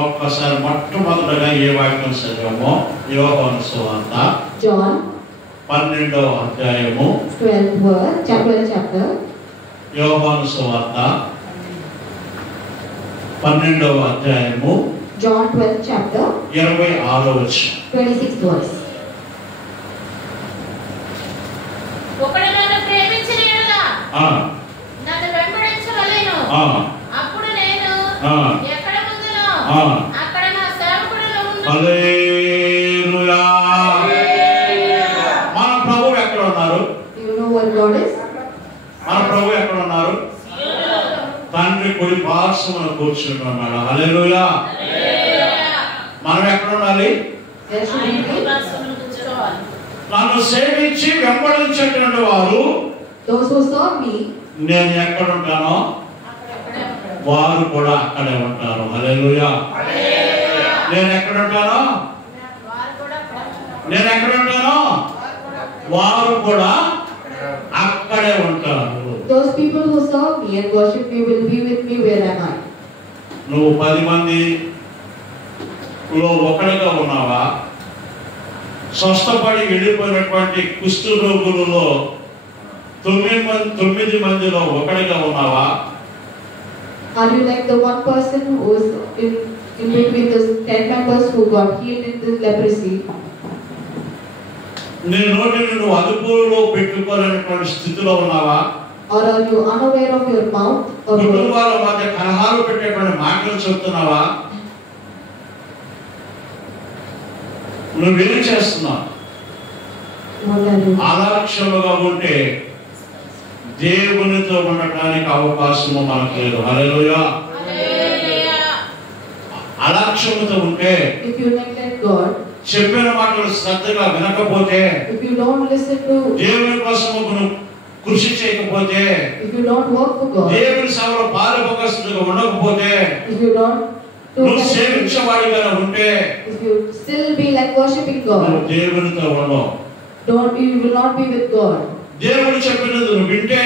ఒక్కసారి మొట్టమొదటిగా ఏ వాక్యం చదివామో యోహాను సువార్త John 12వ అధ్యాయము 12th verse, chapter. యోహాను సువార్త 12వ అధ్యాయము John 12th chapter, 26వ వచనం. 26th verse. ఒకడు నన్ను ప్రేమించిన యెడల ఆ, నన్ను వెంబడించవలెను. ఆ, అప్పుడు నేను ఆ, ఎక్కడ ఉందునో ఆ. అక్కడ నా సేవకుడును ఉండును. హల్లెలూయా. మన ప్రభు ఎక్కడ ఉన్నారు? Do you know where God is? మన ప్రభు ఎక్కడ ఉన్నారు? తండ్రి కుడి పార్శ్వమున కూర్చుని ఉన్నాడు. హల్లెలూయా. మనం ఎక్కడ ఉండాలి? Where should we be? వాసమును కూర్చోవాలి. నన్ను సేవించి వెంబడించేటువంటి వారు Those who serve me, నేను ఎక్కడ ఉంటానో అక్కడే ఉంటాడు. వారు కూడా అక్కడే ఉంటారు. హల్లెలూయా. నేను ఎక్కడ ఉంటానో వారు కూడా అక్కడే ఉంటారు. నేను ఎక్కడ ఉంటానో వారు కూడా అక్కడే ఉంటారు. those people who serve me and worship me will be with me where am I. నువ్వు 10 మందిలో ఒకటిగా ఉన్నావా? స్వస్థపడి వెళ్ళిపోయినటువంటి కుష్టు రోగులలో 9 మందిలో ఒకటిగా ఉన్నావా? Are you like the one person who is in between the 10 members who got healed in the leprosy? నీ నోటిని నువ్వు అదుపులో పెట్టుకోలేనటువంటి స్థితిలో ఉన్నావా? Or are you unaware of your mouth or your కుటుంబాల మధ్య కలహాలు పెట్టేటువంటి మాటలు చెప్తున్నావా? నువ్వేం చేస్తున్నావు? what are you? అలక్ష్యముగా ఉంటే దేవునితో ఉండటానికి అవకాశము మనకు లేదు. హల్లెలూయా. హల్లెలూయా. అలక్ష్యముతో ఉంటే, If you neglect God, చెప్పిన మాటలు శ్రద్ధగా వినకపోతే, if you don't listen to, దేవుని కోసము నువ్వు కృషి చేయకపోతే, if you don't work for God, దేవుని సేవలో పాలుభాగస్తులుగా ఉండకపోతే, if you don't do నువ్వు that, సేవించేవాడిగా ఉంటే if you still be like like worshipping నువ్వు God. దేవునితో ఉండవు. You will not be with God. దేవుడు చెప్పినది నువ్వు వింటే,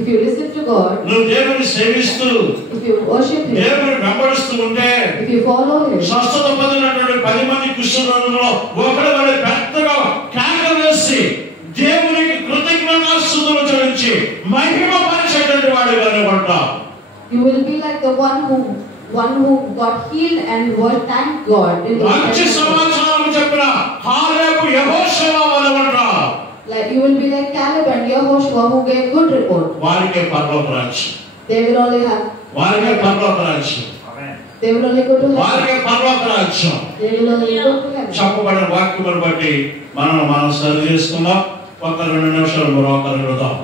If you listen to God, నువ్వు దేవుని సేవిస్తూ if you worship Him, దేవుని వెంబడిస్తూ ఉంటే, if you follow Him, స్వస్థత పొందినటువంటి 10 మంది కుష్ఠరోగులలో ఒకడు వారి పెద్దగా కేక వేసి దేవునికి కృతజ్ఞతాస్తుతులు చెల్లించి మహిమ పరిచేటువంటి వాడిగా నిలబడతావు. you will be like the one who got healed and thank God. మంచి సమాచారం చెప్పిన కాలేబు యెహోషువ వలె ఉంటావు. Like you will be like Caleb and Yehoshua who gave good report. వారికే పరలోక రాజ్యం. They will only have. వారికే పరలోక రాజ్యం. They will only go to heaven. వారికే పరలోక రాజ్యం. They will only go to heaven. చెప్పబడిన వాక్యమును బట్టి మనం సరి చేసుకుందాం. ఒక 2 నిమిషాలు బ్రోకరులుదాం.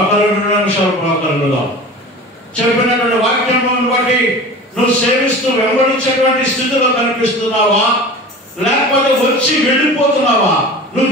ఒక 2 నిమిషాలు బ్రోకరులుదాం. చెప్పినటువంటి వాక్యమును బట్టి నువ్వు సేవిస్తూ వెంబడించేటువంటి స్థితిలో కనిపిస్తున్నావా, లేకపోతే వచ్చి వెళ్ళిపోతున్నావా? నువ్వు